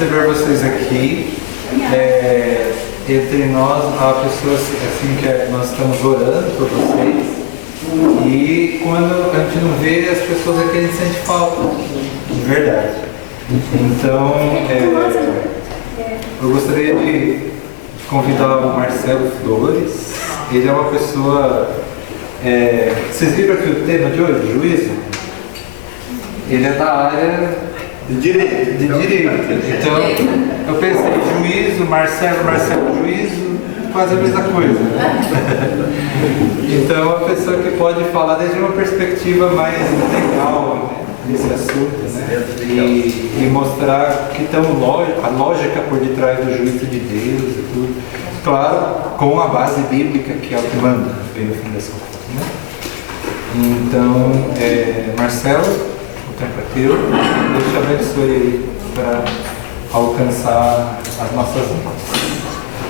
receber vocês aqui. Entre nós há pessoas assim que nós estamos orando por vocês. E quando a gente não vê as pessoas aqui, a gente sente falta, de verdade. Então, eu gostaria de convidar o Marcelo Flores. Ele é uma pessoa... vocês viram aqui o tema de hoje, juízo? Ele é da área de direito. Então, eu pensei, juízo, Marcelo, juízo, quase a mesma coisa. Então, é uma pessoa que pode falar desde uma perspectiva mais legal, né, desse assunto, né? E mostrar que tem a lógica por detrás do juízo de Deus e tudo. Claro, com a base bíblica que é o que manda, bem no fim das contas, né? Então, Marcelo, o tempo é teu. Deus te abençoe para alcançar as nossas mãos.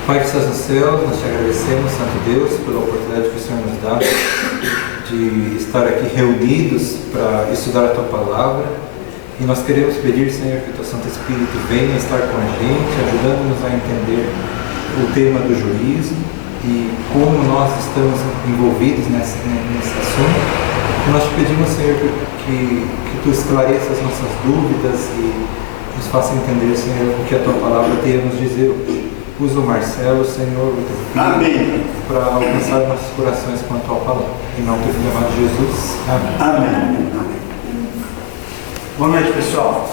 Pai que estás no céu, nós te agradecemos, Santo Deus, pela oportunidade que o Senhor nos dá de estar aqui reunidos para estudar a Tua Palavra. E nós queremos pedir, Senhor, que o Teu Santo Espírito venha estar com a gente, ajudando-nos a entender o tema do juízo e como nós estamos envolvidos nesse assunto. E nós te pedimos, Senhor, que Tu esclareça as nossas dúvidas e nos faça entender, Senhor, o que a Tua Palavra tem a nos dizer hoje. Usa o Marcelo, Senhor, o Teu Filho, para alcançar nossos corações com a Tua Palavra. Em nome do Filho amado Jesus. Amém. Amém. Boa noite, pessoal.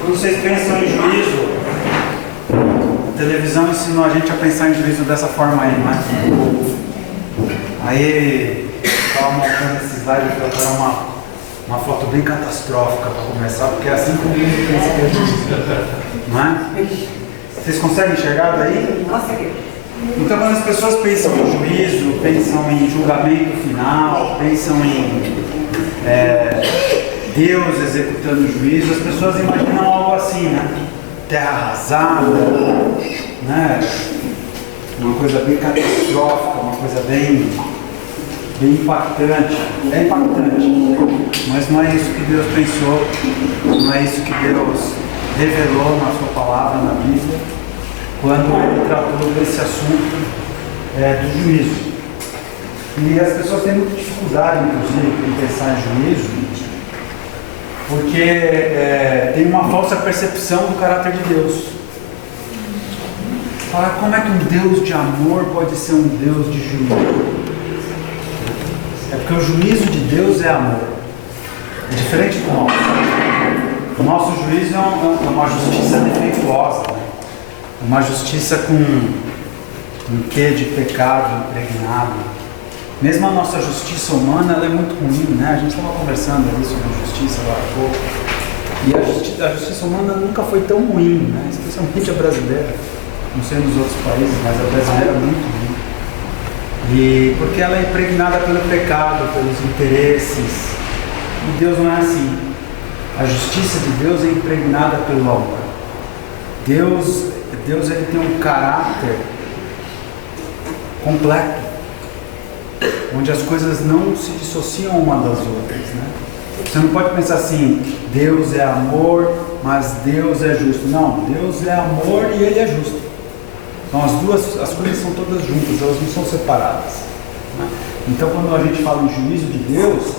Quando vocês pensam em juízo, a televisão ensinou a gente a pensar em juízo dessa forma aí, né? Aí, estava montando esse slide para dar uma foto bem catastrófica para começar, porque é assim que o mundo pensa que é juízo, não é? Vocês conseguem enxergar daí? Então, quando as pessoas pensam em juízo, pensam em julgamento final, pensam em Deus executando o juízo, as pessoas imaginam algo assim, né? Terra arrasada, né? Uma coisa bem catastrófica, uma coisa bem impactante. É impactante, mas não é isso que Deus pensou, não é isso que Deus revelou na sua palavra, na Bíblia, quando Ele tratou desse assunto do juízo. E as pessoas têm muita dificuldade, inclusive, em pensar em juízo, porque tem uma falsa percepção do caráter de Deus. Fala, como é que um Deus de amor pode ser um Deus de juízo? É porque o juízo de Deus é amor. É diferente do nosso. O nosso juízo é uma justiça defeituosa, né? Uma justiça com um quê de pecado impregnado. Mesmo a nossa justiça humana, ela é muito ruim, né? A gente estava conversando ali sobre justiça agora há pouco. E a justiça humana nunca foi tão ruim, né? Especialmente a brasileira. Não sei nos outros países, mas a brasileira é muito ruim. E porque ela é impregnada pelo pecado, pelos interesses. E Deus não é assim. A justiça de Deus é impregnada pelo amor. Deus ele tem um caráter completo, onde as coisas não se dissociam uma das outras, né? Você não pode pensar assim, Deus é amor, mas Deus é justo. Não, Deus é amor e Ele é justo. Então as coisas são todas juntas, elas não são separadas, né? Então quando a gente fala em juízo de Deus,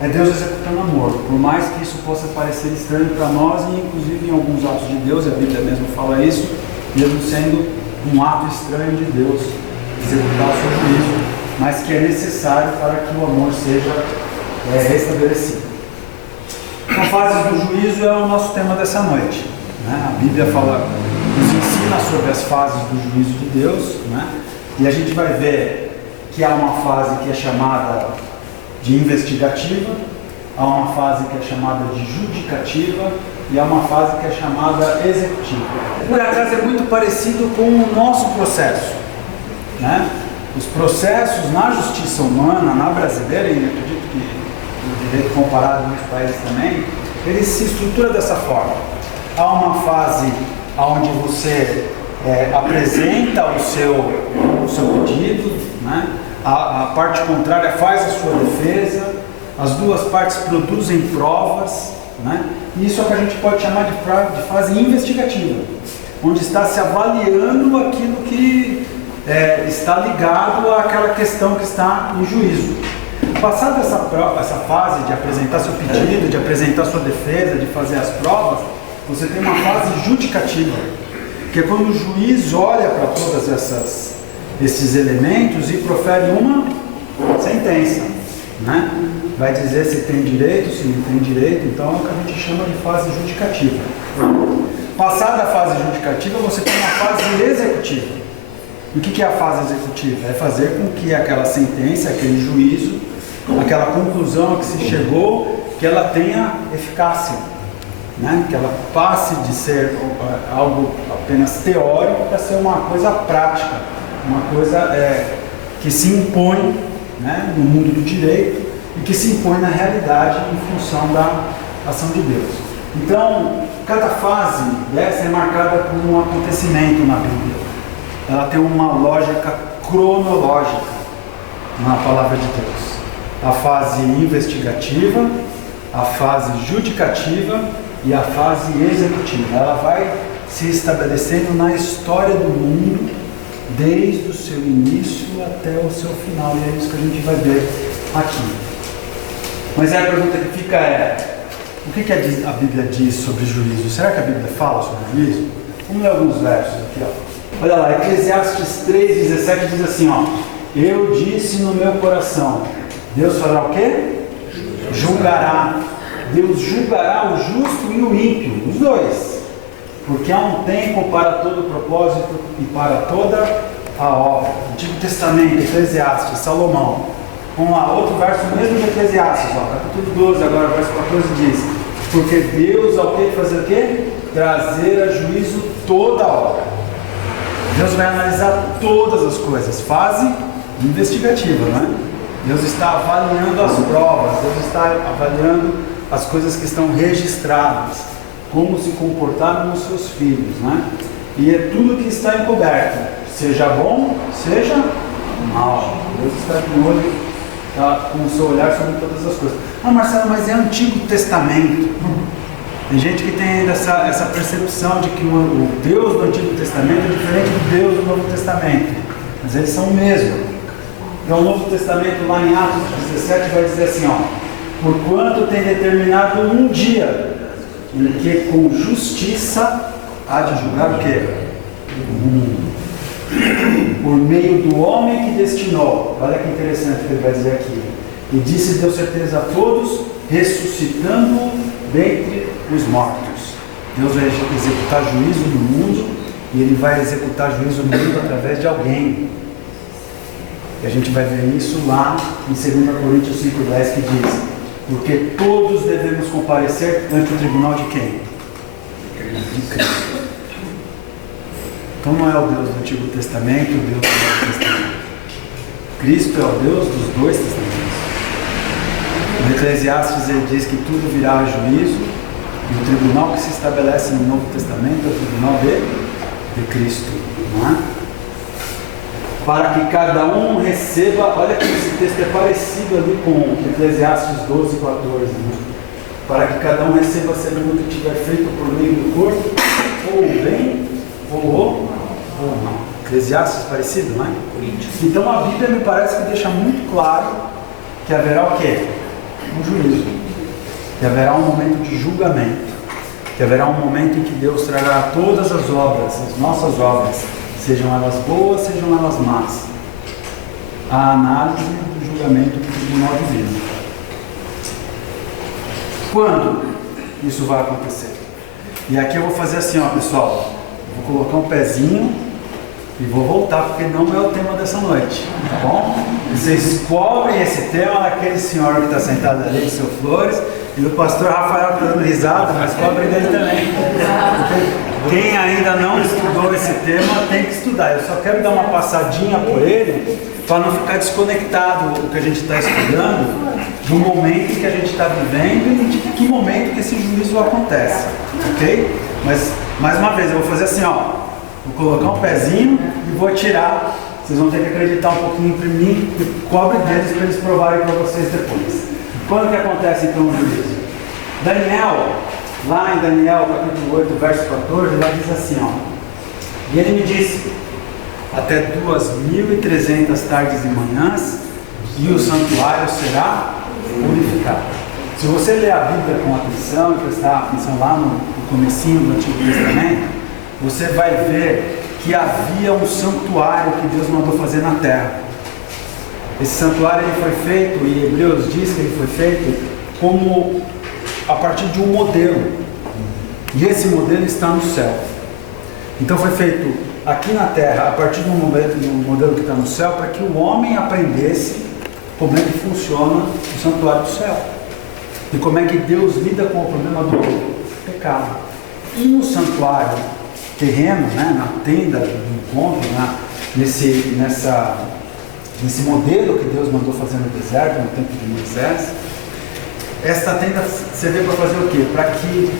é Deus executando amor, por mais que isso possa parecer estranho para nós, e inclusive em alguns atos de Deus, a Bíblia mesmo fala isso, mesmo sendo um ato estranho de Deus, executar o seu juízo, mas que é necessário para que o amor seja restabelecido. Então, fases do juízo é o nosso tema dessa noite, né? A Bíblia nos ensina sobre as fases do juízo de Deus, né? E a gente vai ver que há uma fase que é chamada de investigativa, há uma fase que é chamada de judicativa e há uma fase que é chamada executiva. Por acaso é muito parecido com o nosso processo, né? Os processos na justiça humana, na brasileira, e acredito que no direito comparado em outros países também, ele se estrutura dessa forma. Há uma fase onde você apresenta o seu pedido, né? A parte contrária faz a sua defesa, as duas partes produzem provas, né? Isso é o que a gente pode chamar de fase investigativa, onde está se avaliando aquilo que está ligado àquela questão que está em juízo. Passada essa fase de apresentar seu pedido, de apresentar sua defesa, de fazer as provas, você tem uma fase judicativa, que é quando o juiz olha para todos esses elementos e profere uma sentença, né? Vai dizer se tem direito, se não tem direito. Então é o que a gente chama de fase judicativa. Passada a fase judicativa, você tem uma fase executiva. E o que é a fase executiva? É fazer com que aquela sentença, aquele juízo, aquela conclusão a que se chegou, que ela tenha eficácia, né? Que ela passe de ser algo apenas teórico para ser uma coisa prática, uma coisa que se impõe, né, no mundo do direito e que se impõe na realidade em função da ação de Deus. Então, cada fase dessa é marcada por um acontecimento na Bíblia. Ela tem uma lógica cronológica na palavra de Deus. A fase investigativa, a fase judicativa e a fase executiva. Ela vai se estabelecendo na história do mundo, desde o seu início até o seu final. E é isso que a gente vai ver aqui. Mas a pergunta que fica o que a Bíblia diz sobre juízo? Será que a Bíblia fala sobre juízo? Vamos ler alguns versos aqui, ó. Olha lá, Eclesiastes 3,17 diz assim, ó: eu disse no meu coração. Deus fará o quê? Julgará. Deus julgará o justo e o ímpio, os dois. Porque há um tempo para todo propósito e para toda a obra. Antigo Testamento, Eclesiastes, Salomão. Vamos lá, outro verso mesmo de Eclesiastes, ó, capítulo 12, agora, verso 14 diz: porque Deus ao que fazer o quê? Trazer a juízo toda a obra. Deus vai analisar todas as coisas. Fase investigativa, né? Deus está avaliando as provas, Deus está avaliando as coisas que estão registradas, como se comportaram os seus filhos, né? E é tudo que está encoberto, seja bom, seja mal. Deus está de olho, está com o seu olhar sobre todas as coisas. Ah, Marcelo, mas é Antigo Testamento. Tem gente que tem ainda essa percepção de que o Deus do Antigo Testamento é diferente do Deus do Novo Testamento, mas eles são o mesmo. Então o Novo Testamento lá em Atos 17 vai dizer assim, ó: porquanto tem determinado um dia em que com justiça há de julgar o quê? O mundo. Por meio do homem que destinou. Olha que interessante o que ele vai dizer aqui. E disse, deu certeza a todos, ressuscitando dentre os mortos. Deus vai executar juízo no mundo, e Ele vai executar juízo no mundo através de alguém. E a gente vai ver isso lá em 2 Coríntios 5,10, que diz: porque todos devemos comparecer ante o tribunal de quem? De Cristo. Então não é o Deus do Antigo Testamento, o Deus do Novo Testamento. Cristo é o Deus dos dois testamentos. No Eclesiastes ele diz que tudo virá a juízo, e o tribunal que se estabelece no Novo Testamento é o tribunal de Cristo, não é? Para que cada um receba, olha que esse texto é parecido ali com Eclesiastes 12, 14, né? Para que cada um receba segundo o que tiver feito por meio do corpo, ou o bem, ou não. Eclesiastes parecido, não é? Então a Bíblia me parece que deixa muito claro que haverá o quê? Um juízo, que haverá um momento de julgamento, que haverá um momento em que Deus trará todas as obras, as nossas obras, sejam elas boas, sejam elas más, a análise do julgamento do tribunal divino. Quando isso vai acontecer? E aqui eu vou fazer assim, ó, pessoal, vou colocar um pezinho e vou voltar, porque não é o tema dessa noite, tá bom? Vocês cobrem esse tema daquele senhor que está sentado ali, do seu Flores, e do pastor Rafael que está dando risada, mas cobrem dele também. Quem ainda não estudou esse tema tem que estudar. Eu só quero dar uma passadinha por ele para não ficar desconectado do que a gente está estudando, do momento que a gente está vivendo e de que momento que esse juízo acontece, ok? Mas, mais uma vez, eu vou fazer assim, ó, vou colocar um pezinho e vou tirar. Vocês vão ter que acreditar um pouquinho em mim e cobre deles para eles provarem para vocês depois. Quando que acontece então o juízo? Daniel, Lá em Daniel capítulo 8, verso 14, lá diz assim, ó. E ele me disse, até 2.300 tardes e manhãs, e o santuário será purificado. Se você ler a Bíblia com atenção e prestar atenção lá no comecinho do Antigo Testamento, você vai ver que havia um santuário que Deus mandou fazer na terra. Esse santuário ele foi feito, e Hebreus diz que ele foi feito como a partir de um modelo. E esse modelo está no céu. Então foi feito aqui na terra, a partir de um modelo que está no céu, para que o homem aprendesse como é que funciona o santuário do céu. E como é que Deus lida com o problema do pecado. E no santuário terreno, né, na tenda do encontro, nesse modelo que Deus mandou fazer no deserto, no tempo de Moisés, esta tenda serviu para fazer o quê? Para que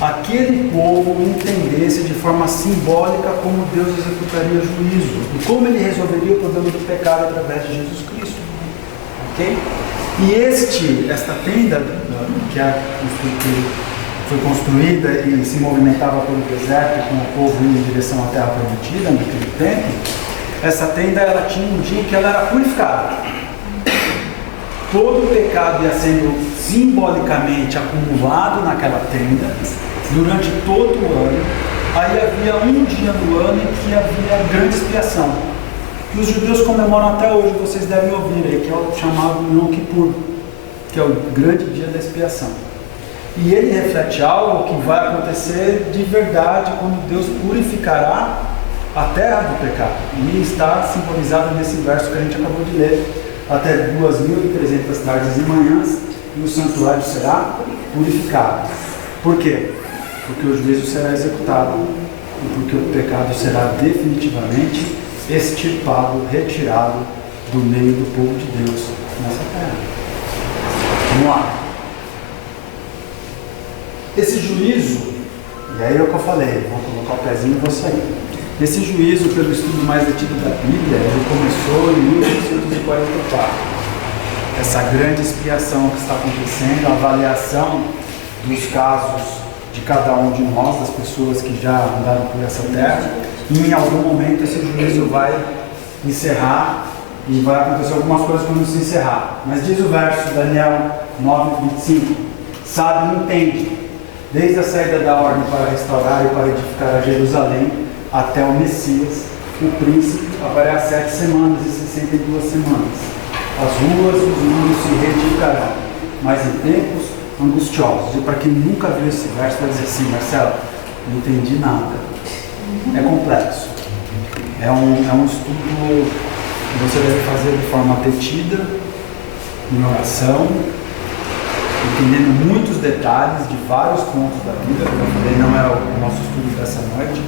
aquele povo entendesse de forma simbólica como Deus executaria juízo e como ele resolveria o problema do pecado através de Jesus Cristo. Ok? E esta tenda que foi construída e se movimentava pelo deserto com o povo indo em direção à terra prometida naquele tempo, essa tenda ela tinha um dia que ela era purificada. Todo o pecado ia sendo simbolicamente acumulado naquela tenda durante todo o ano. Aí havia um dia no ano em que havia grande expiação, que os judeus comemoram até hoje, vocês devem ouvir aí, que é o chamado Yom Kippur, que é o grande dia da expiação. E ele reflete algo que vai acontecer de verdade quando Deus purificará a terra do pecado. E está simbolizado nesse verso que a gente acabou de ler. Até 2.300 tardes e manhãs, e o santuário será purificado. Por quê? Porque o juízo será executado e porque o pecado será definitivamente extirpado, retirado do meio do povo de Deus nessa terra. Vamos lá. Esse juízo, e aí é o que eu falei, vou colocar o pezinho e vou sair. Esse juízo, pelo estudo mais antigo da Bíblia, ele começou em 1844. Essa grande expiação que está acontecendo, a avaliação dos casos de cada um de nós, das pessoas que já andaram por essa terra, e em algum momento esse juízo vai encerrar e vai acontecer algumas coisas quando se encerrar. Mas diz o verso, Daniel 9:25, sabe e entende, desde a saída da ordem para restaurar e para edificar a Jerusalém, até o Messias, o príncipe, haverá 7 semanas e 62 semanas. As ruas e os muros se reedificarão, mas em tempos angustiosos. E para quem nunca viu esse verso, vai dizer assim, Marcelo, não entendi nada. É complexo. É um estudo que você deve fazer de forma detida, em oração, entendendo muitos detalhes de vários pontos da Bíblia, como eu falei, não é o nosso estudo dessa noite.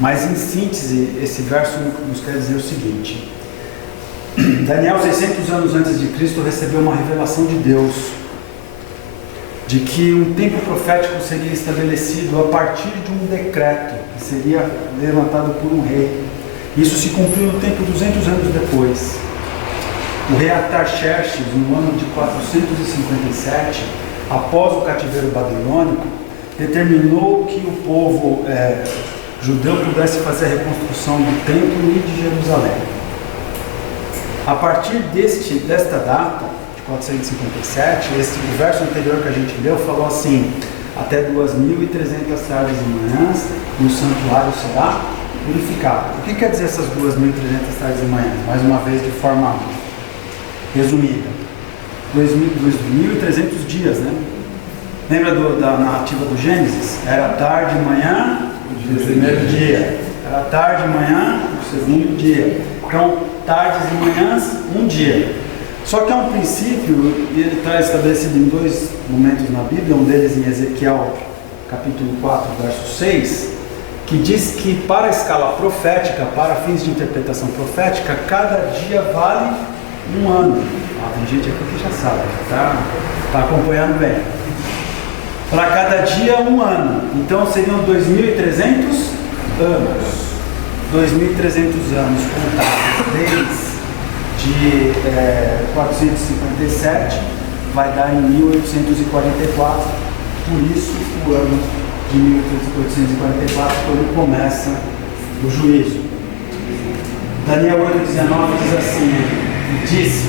Mas em síntese, esse verso nos quer dizer o seguinte: Daniel, 600 anos antes de Cristo, recebeu uma revelação de Deus, de que um tempo profético seria estabelecido a partir de um decreto, que seria levantado por um rei. Isso se cumpriu no tempo 200 anos depois. O rei Artaxerxes, no ano de 457, após o cativeiro babilônico, determinou que o povo judeu pudesse fazer a reconstrução do templo e de Jerusalém. A partir desta data, de 457, o verso anterior que a gente leu falou assim, até 2.300 tardes e manhãs, e o santuário será purificado. O que quer dizer essas 2.300 tardes e manhãs? Mais uma vez, de forma resumida. 2.300 dias, né? Lembra da narrativa do Gênesis? Era tarde e manhã, o primeiro dia. Era tarde e manhã, o segundo dia. Então, tardes e manhãs, um dia. Só que há um princípio, e ele está estabelecido em 2 momentos na Bíblia, um deles em Ezequiel, capítulo 4, verso 6, que diz que para a escala profética, para fins de interpretação profética, cada dia vale um ano. Tem gente aqui que já sabe, está acompanhando bem. Para cada dia, um ano. Então seriam 2.300 anos. 2.300 anos contados desde 457, vai dar em 1844, por isso o ano de 1844, quando começa o juízo. Daniel 8,19 diz assim: disse,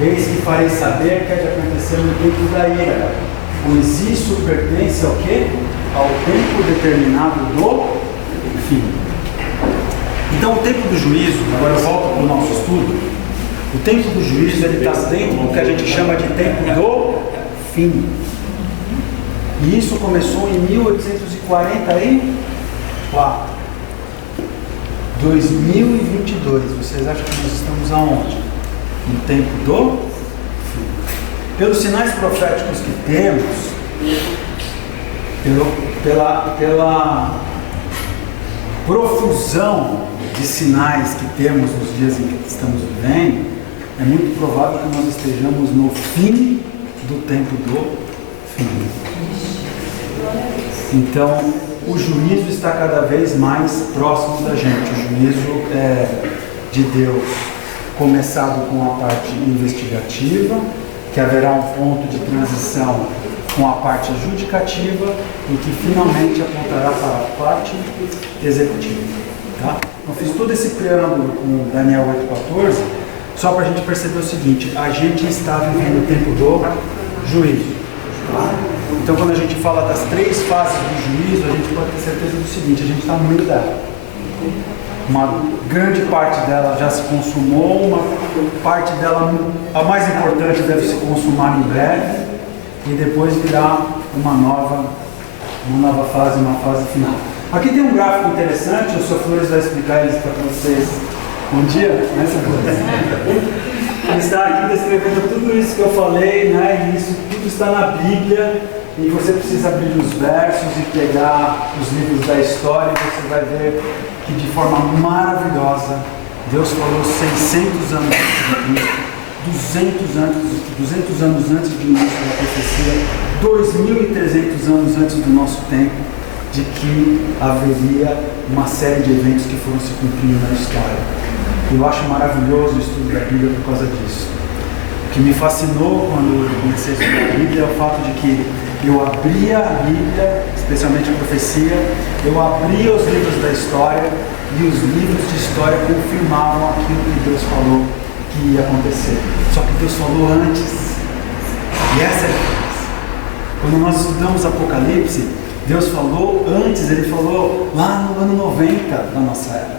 eis que farei saber que há de acontecer no tempo da ira, pois isso pertence ao quê? Ao tempo determinado do fim. Então o tempo do juízo, agora eu volto para o nosso estudo, o tempo do juízo ele está dentro do que a gente chama de tempo do fim. E isso começou em 1844. 2022, vocês acham que nós estamos aonde? No tempo do fim. Pelos sinais proféticos que temos, pela profusão de sinais que temos nos dias em que estamos vivendo, é muito provável que nós estejamos no fim do tempo do fim. Então, o juízo está cada vez mais próximo da gente. O juízo é de Deus, começado com a parte investigativa, que haverá um ponto de transição com a parte adjudicativa e que finalmente apontará para a parte executiva. Tá? Eu fiz todo esse preâmbulo com Daniel 8,14 só para a gente perceber o seguinte: a gente está vivendo o tempo do juízo. Tá? Então, quando a gente fala das 3 fases do juízo, a gente pode ter certeza do seguinte: a gente está no meio dela. Uma grande parte dela já se consumou, uma parte dela, a mais importante, deve se consumar em breve, e depois virá uma nova fase, uma fase final. Aqui tem um gráfico interessante, o Sr. Flores vai explicar isso para vocês um dia, né, Sr. Flores? Ele está aqui descrevendo tudo isso que eu falei, né? E isso tudo está na Bíblia, e você precisa abrir os versos e pegar os livros da história, e você vai ver que de forma maravilhosa Deus falou 600 anos antes de Cristo, 200 anos antes do início da profecia, 2.300 anos antes do nosso tempo, de que haveria uma série de eventos que foram se cumprindo na história. Eu acho maravilhoso o estudo da Bíblia por causa disso. O que me fascinou quando eu comecei a estudar a Bíblia é o fato de que eu abria a Bíblia, especialmente a profecia, eu abria os livros da história e os livros de história confirmavam aquilo que Deus falou que ia acontecer. Só que Deus falou antes. E essa é a diferença. Quando nós estudamos Apocalipse, Deus falou antes, Ele falou lá no ano 90 da nossa era.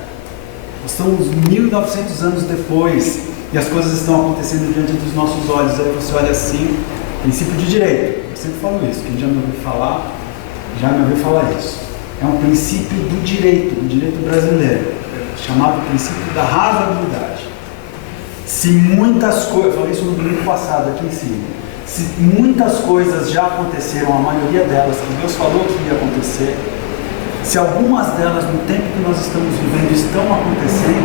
Nós estamos 1900 anos depois e as coisas estão acontecendo diante dos nossos olhos. Aí você olha assim, princípio de direito. Eu sempre falo isso, quem já me ouviu falar isso. É um princípio do direito brasileiro, chamado princípio da razoabilidade. Se muitas coisas, eu falei isso no domingo passado aqui em cima, se muitas coisas já aconteceram, a maioria delas que Deus falou que ia acontecer, se algumas delas no tempo que nós estamos vivendo estão acontecendo,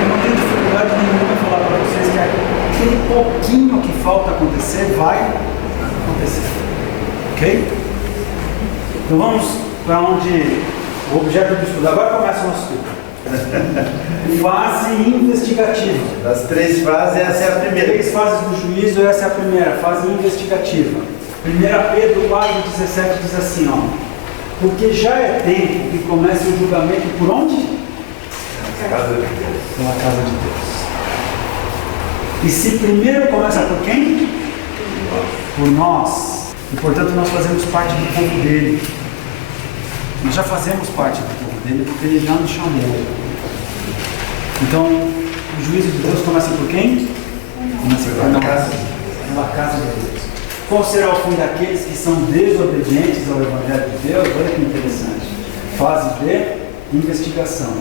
eu não tenho dificuldade nenhuma em falar para vocês que aquele pouquinho que falta acontecer vai acontecer. Ok? Então vamos para onde o objeto do estudo. Agora começa o nosso estudo. Fase investigativa. Das 3 fases, essa é a primeira. 3 fases do juízo, essa é a primeira, fase investigativa. 1 Pedro 4,17 diz assim, ó: porque já é tempo que comece o julgamento por onde? Pela casa de Deus. E se primeiro começa por quem? Por nós. E portanto nós fazemos parte do povo dele. Nós já fazemos parte do povo dele porque ele já nos chamou. Então, o juízo de Deus começa por quem? Começa pela casa de Deus. Qual será o fim daqueles que são desobedientes ao Evangelho de Deus? Olha que interessante. Fase de investigação.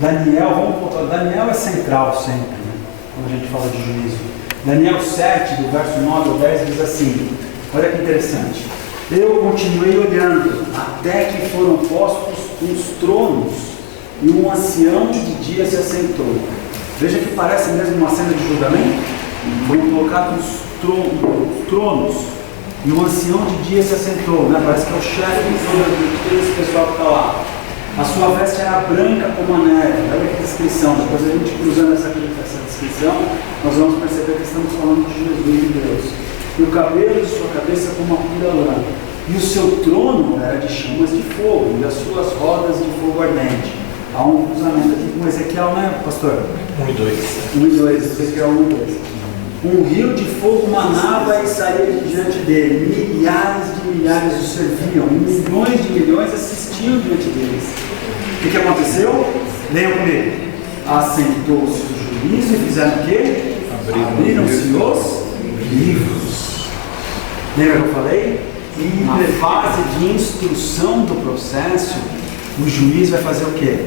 Daniel, vamos voltar. Daniel é central sempre, né? Quando a gente fala de juízo. Daniel 7, do verso 9 ao 10, diz assim: olha que interessante. Eu continuei olhando até que foram postos uns tronos e um ancião de dia se assentou. Veja que parece mesmo uma cena de julgamento. Foram colocados tronos e um ancião de dia se assentou, né? Parece que é o chefe de todo esse pessoal que está lá. A sua veste era branca como a neve. Olha que descrição. Depois a gente cruzando essa descrição, nós vamos perceber que estamos falando de Jesus e de Deus. E o cabelo de sua cabeça como uma pura lã. E o seu trono era de chamas de fogo, e as suas rodas de fogo ardente. Há um cruzamento aqui com Ezequiel, né, pastor? 1 e 2. 1 e 2, Ezequiel 1 e 2. Um rio de fogo manava e saía de diante dele. Milhares de milhares o serviam. E milhões de milhões assistiam diante deles. O que aconteceu? Leiam comigo. Assentou-se o juízo e fizeram o quê? Abriram-se os livros. Lembra que eu falei? Na fase de instrução do processo, o juiz vai fazer o quê?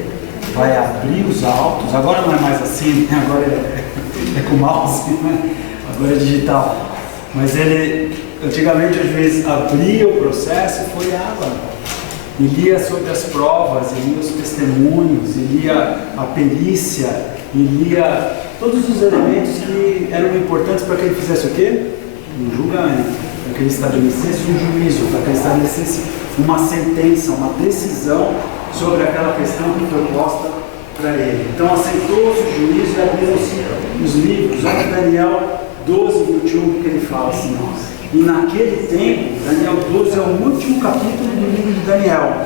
Vai abrir os autos. Agora não é mais assim, né? Agora é com mouse, né? Agora é digital. Mas ele, antigamente o juiz abria o processo e foi água. E lia sobre as provas, e lia os testemunhos, e lia a perícia, e lia todos os elementos que eram importantes para que ele fizesse o quê? Um julgamento, para que ele estabelecesse um juízo, para que ele estabelecesse uma sentença, uma decisão sobre aquela questão que foi posta para ele. Então assentou-se o juízo e abriram-se os livros. Olha Daniel 12, 21, que ele fala assim, e naquele tempo, Daniel 12 é o último capítulo do livro de Daniel,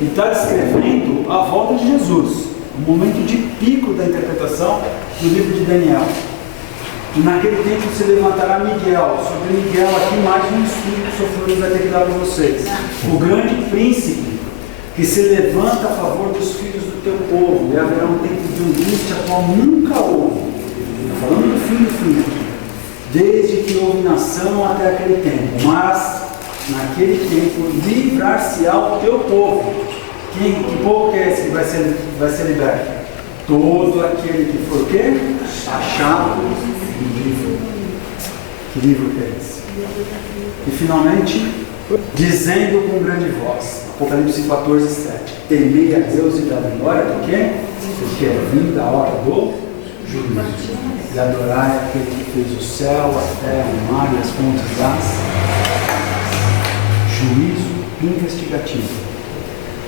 e está descrevendo a volta de Jesus, o momento de pico da interpretação do livro de Daniel. E naquele tempo se levantará Miguel. Sobre Miguel, aqui mais um estudo que o Sofrônio vai ter que dar para vocês. O grande príncipe que se levanta a favor dos filhos do teu povo, e haverá um tempo de angústia qual nunca houve. Estou falando do fim do fim aqui. Desde que houve nação até aquele tempo, mas naquele tempo livrar-se-á o teu povo. Que povo que é esse que vai ser liberto? Todo aquele que for o quê? Achado no livro. Que livro que é esse? E finalmente, dizendo com grande voz, Apocalipse 14, 7, temei a Deus e dá glória do quê? Porque é vinda a hora do juízo. E adorai aquele que fez o céu, a terra, o mar e as fontes das juízo investigativo,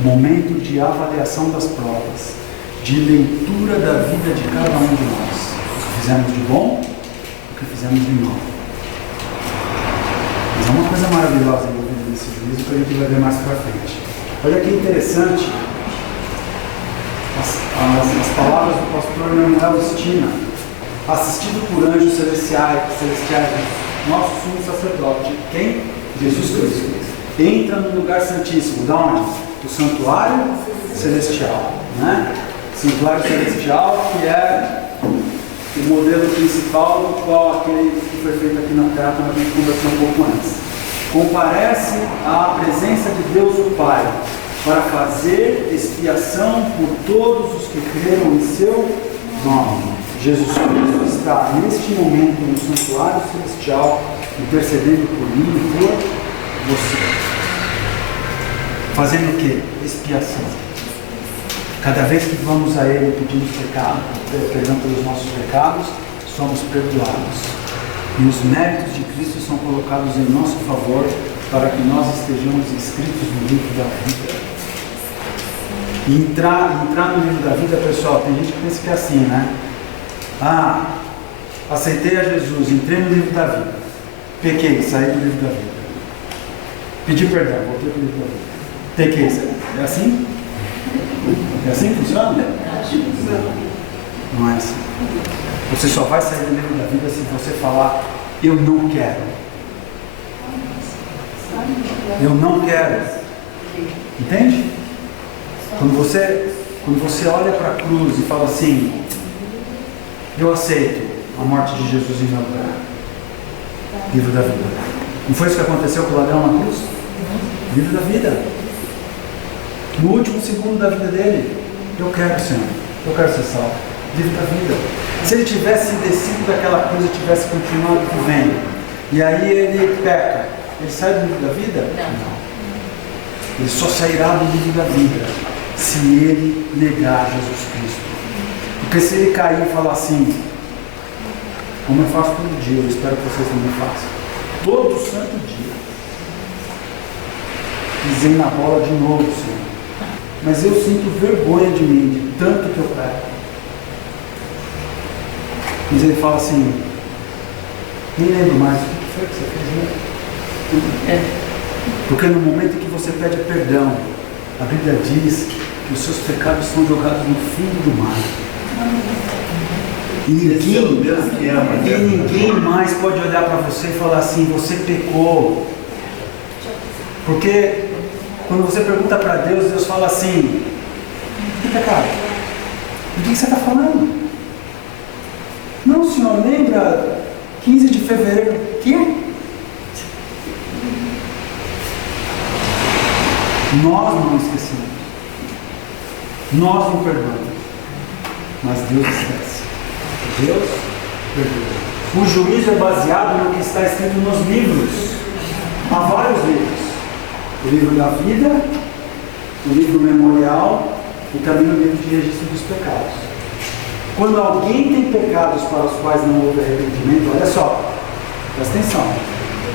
momento de avaliação das provas, de leitura da vida de cada um de nós, o que fizemos de bom, o que fizemos de mal. Mas é uma coisa maravilhosa envolvida nesse juízo que a gente vai ver mais para frente. Olha que interessante as palavras do pastor Manuel Stina. Assistido por anjos celestiais do nosso sumo sacerdote, quem? Jesus Cristo. Entra no lugar santíssimo, da onde? Do santuário celestial, né? Santuário celestial, que é o modelo principal do qual aquele que foi feito aqui na terra, como a gente conversou um pouco antes. Comparece à presença de Deus o Pai, para fazer expiação por todos os que creram em seu nome. Jesus Cristo está neste momento no santuário celestial, intercedendo por mim e por você. Fazendo o quê? Expiação. Cada vez que vamos a Ele pedimos perdão pelos nossos pecados, somos perdoados. E os méritos de Cristo são colocados em nosso favor para que nós estejamos inscritos no livro da vida. E entrar no livro da vida, pessoal, tem gente que pensa que é assim, né? Aceitei a Jesus, entrei no livro da vida, pequei, saí do livro da vida, pedi perdão, voltei para o livro da vida, pequei, saí. É assim? É assim que funciona? Não é assim. Você só vai sair do livro da vida se você falar, eu não quero. Eu não quero. Entende? Quando você olha para a cruz e fala assim, eu aceito a morte de Jesus em meu lugar. Livro da vida. Não foi isso que aconteceu com o ladrão na cruz? Livro da vida. No último segundo da vida dele, eu quero, Senhor, eu quero ser salvo. Livro da vida. Se ele tivesse descido daquela cruz e tivesse continuado vivendo, e aí ele peca, ele sai do livro da vida? Não. Ele só sairá do livro da vida se ele negar Jesus Cristo. Porque se ele cair e falar assim, como eu faço todo dia, eu espero que vocês também façam, todo santo dia, pisei na bola de novo, Senhor, mas eu sinto vergonha de mim, de tanto que eu peco. Mas ele fala assim, nem lembro mais, o que foi que você fez, né? Porque no momento em que você pede perdão, a Bíblia diz que os seus pecados são jogados no fundo do mar. E ninguém mais pode olhar para você e falar assim, você pecou. Porque quando você pergunta para Deus, Deus fala assim, que pecado? Do que você está falando? Não, senhor, lembra 15 de fevereiro? Que? Nós não esquecemos. Nós não perdoamos. Mas Deus esquece. Deus perdoa. O juízo é baseado no que está escrito nos livros. Há vários livros. O livro da vida, o livro memorial e também o livro de registro dos pecados. Quando alguém tem pecados para os quais não houve arrependimento, olha só, presta atenção.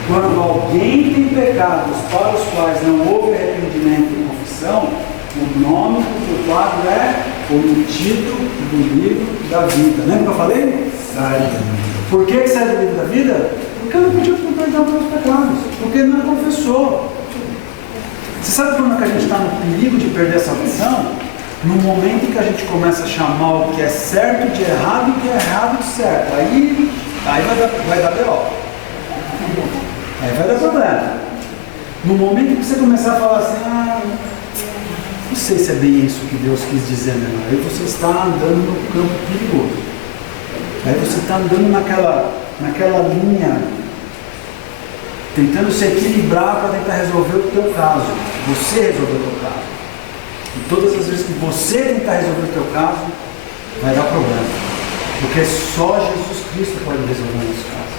Quando alguém tem pecados para os quais não houve arrependimento e confissão, o nome do culpado é omitido do livro da vida. Lembra que eu falei? Sai. Por que sai do livro da vida? Porque não pediu perdão pelos pecados. Porque não confessou. Você sabe quando que a gente está no perigo de perder a salvação? No momento em que a gente começa a chamar o que é certo de errado e o que é errado de certo. Aí vai dar B.O. Aí vai dar problema. No momento em que você começar a falar assim, não sei se é bem isso que Deus quis dizer, né? Aí você está andando no campo perigoso. Aí você está andando naquela linha, tentando se equilibrar para tentar resolver o teu caso. Você resolver o teu caso. E todas as vezes que você tentar resolver o teu caso, vai dar problema. Porque só Jesus Cristo pode resolver o nosso caso.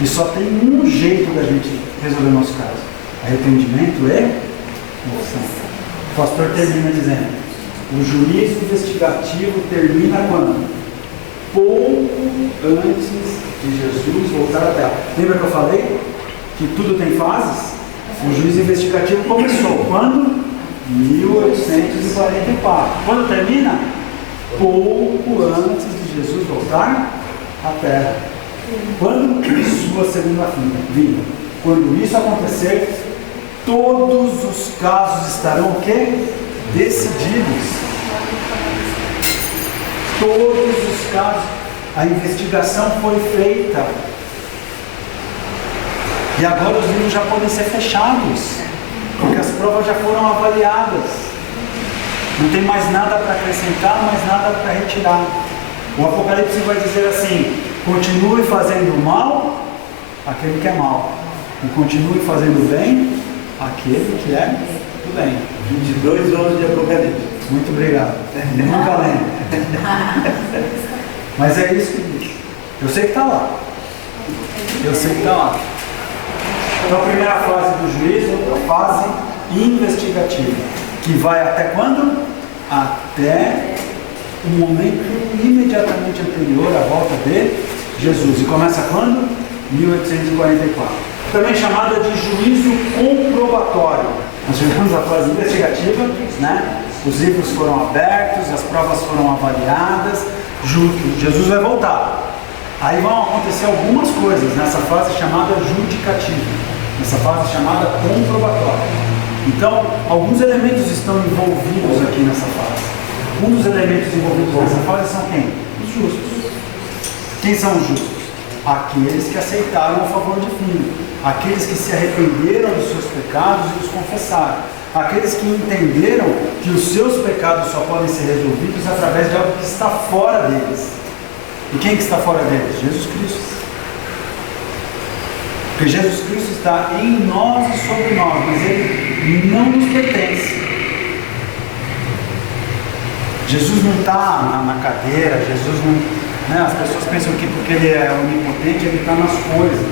E só tem um jeito da gente resolver o nosso caso. Arrependimento e confissão. O pastor termina dizendo, o juízo investigativo termina quando? Pouco antes de Jesus voltar à terra. Lembra que eu falei que tudo tem fases? O juízo investigativo começou quando? 1844. Quando termina? Pouco antes de Jesus voltar à terra. Quando? Sua segunda vinda. Quando isso acontecer, todos os casos estarão o quê? Decididos. Todos os casos. A investigação foi feita. E agora os livros já podem ser fechados. Porque as provas já foram avaliadas. Não tem mais nada para acrescentar, mais nada para retirar. O Apocalipse vai dizer assim, continue fazendo mal aquele que é mal. E continue fazendo bem aquele que é do bem. 22:11 de Apocalipse. Muito obrigado. Nunca lembro. Mas é isso que diz. Eu sei que está lá. Eu sei que está lá. Então a primeira fase do juízo, a fase investigativa. Que vai até quando? Até o momento imediatamente anterior à volta de Jesus. E começa quando? 1844. Também chamada de juízo comprobatório. Nós tivemos a fase investigativa, né? Os livros foram abertos, as provas foram avaliadas, Jesus vai voltar. Aí vão acontecer algumas coisas nessa fase chamada judicativa, nessa fase chamada comprobatória. Então, alguns elementos estão envolvidos aqui nessa fase. Um dos elementos envolvidos nessa fase são quem? Os justos. Quem são os justos? Aqueles que aceitaram o favor divino, aqueles que se arrependeram dos seus pecados e os confessaram, aqueles que entenderam que os seus pecados só podem ser resolvidos através de algo que está fora deles. E quem que está fora deles? Jesus Cristo. Porque Jesus Cristo está em nós e sobre nós, mas Ele não nos pertence. Jesus não está na cadeira, Jesus não... Né? As pessoas pensam que porque Ele é onipotente, Ele está nas coisas.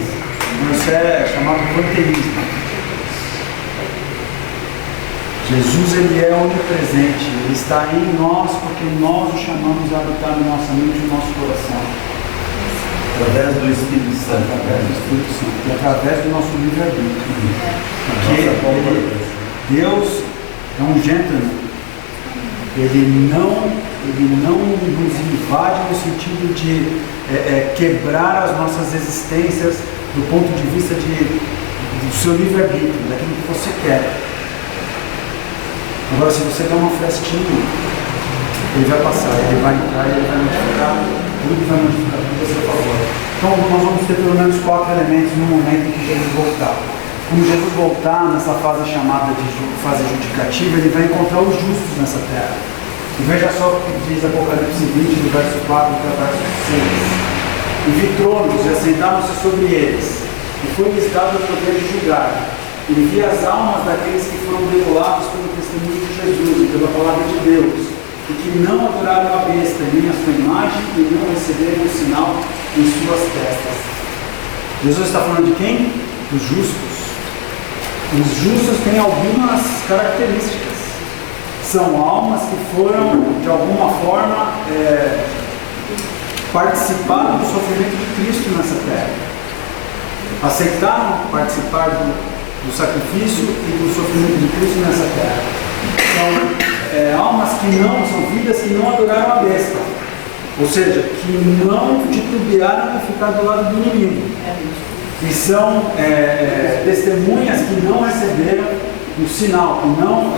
Isso é chamado de panteísmo. Jesus, Ele é onipresente, Ele está em nós porque nós o chamamos a habitar na nossa mente e no nosso coração. Através do Espírito Santo. Através do Espírito Santo. E através do nosso livre-arbítrio. Porque Deus é um gentleman. Ele não nos invade no sentido de quebrar as nossas existências do ponto de vista do seu livre-arbítrio, daquilo que você quer. Agora, se você der uma frestinha, ele vai passar, ele vai entrar, ele vai modificar, tudo vai modificar tudo a seu favor. Então, nós vamos ter pelo menos 4 elementos no momento que Jesus voltar. Quando Jesus voltar nessa fase chamada de fase judicativa, ele vai encontrar os justos nessa terra. E veja só o que diz Apocalipse 20, do verso 4 até o verso 6. E vi tronos e assentaram-se sobre eles, e foi-lhes dado o poder de julgar. E vi as almas daqueles que foram degolados pelo testemunho de Jesus e pela palavra de Deus, e que não adoraram a besta, nem a sua imagem, e não receberam o sinal em suas testas. Jesus está falando de quem? Dos justos. Os justos têm algumas características. São almas que foram, de alguma forma, participaram do sofrimento de Cristo nessa terra. Aceitaram participar do sacrifício e do sofrimento de Cristo nessa terra. São almas que não, são vidas que não adoraram a besta. Ou seja, que não titubearam em ficar do lado do inimigo. E são testemunhas que não receberam o sinal, que não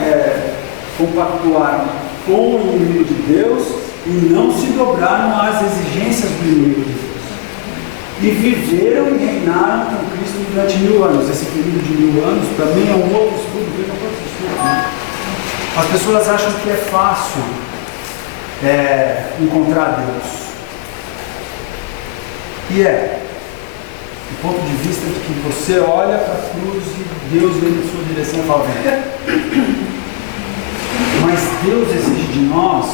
compactuaram com o inimigo de Deus e não se dobraram às exigências do inimigo de Deus. E viveram e reinaram com Cristo durante 1000 anos. Esse período de 1000 anos também é um outro estudo, veja todos os estudos, né? As pessoas acham que é fácil encontrar Deus. E do ponto de vista de que você olha para a cruz e Deus vem em sua direção e fala, vem. Mas Deus exige de nós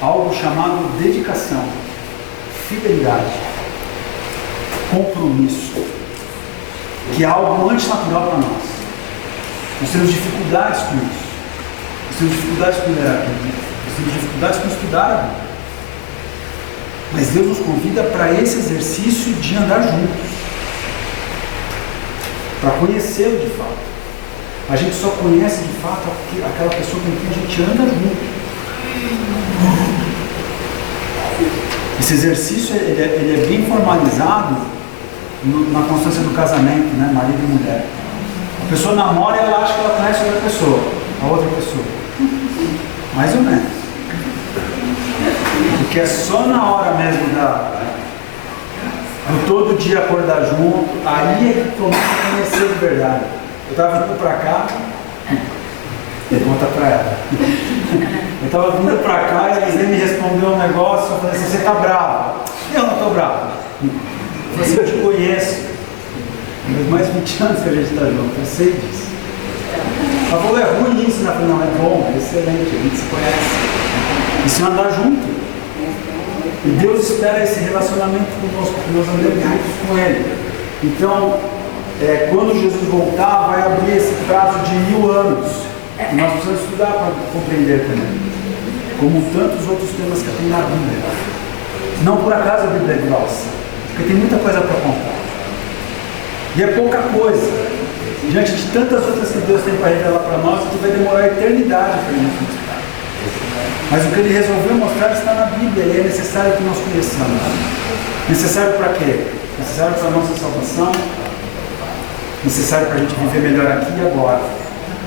algo chamado dedicação, fidelidade, compromisso, que é algo antinatural para nós. Nós temos dificuldades com isso. Nós temos dificuldades com ler a Bíblia. Nós temos dificuldades com estudar a Bíblia. Mas Deus nos convida para esse exercício de andar juntos, para conhecê-lo de fato. A gente só conhece de fato aquela pessoa com quem a gente anda junto. Esse exercício ele é bem formalizado na constância do casamento, né? Marido e mulher. A pessoa namora e ela acha que ela conhece a outra pessoa. Mais ou menos. Porque é só na hora mesmo do todo dia acordar junto, aí é que começa a conhecer de verdade. Eu estava vindo para cá, pergunta para ela. Eu estava vindo para cá e a Elisê me respondeu um negócio, eu falei assim, você está bravo? Eu não estou bravo. Eu falei assim, eu te conheço. Faz mais 20 anos que a gente está junto, eu sei disso. Ela falou, é ruim isso, né? Eu falei, não, é bom, é excelente, a gente se conhece. Isso é andar junto. E Deus espera esse relacionamento conosco, que nós andemos juntos com Ele. Então, quando Jesus voltar, vai abrir esse prazo de 1000 anos. E nós precisamos estudar para compreender também. Como tantos outros temas que tem na Bíblia. Não por acaso a Bíblia é grossa, porque tem muita coisa para contar. E é pouca coisa. Diante de tantas outras que Deus tem para revelar para nós, que vai demorar a eternidade para a gente mostrar. Mas o que Ele resolveu mostrar está na Bíblia e é necessário que nós conheçamos. Necessário para quê? Necessário para a nossa salvação. Necessário para a gente viver melhor aqui e agora.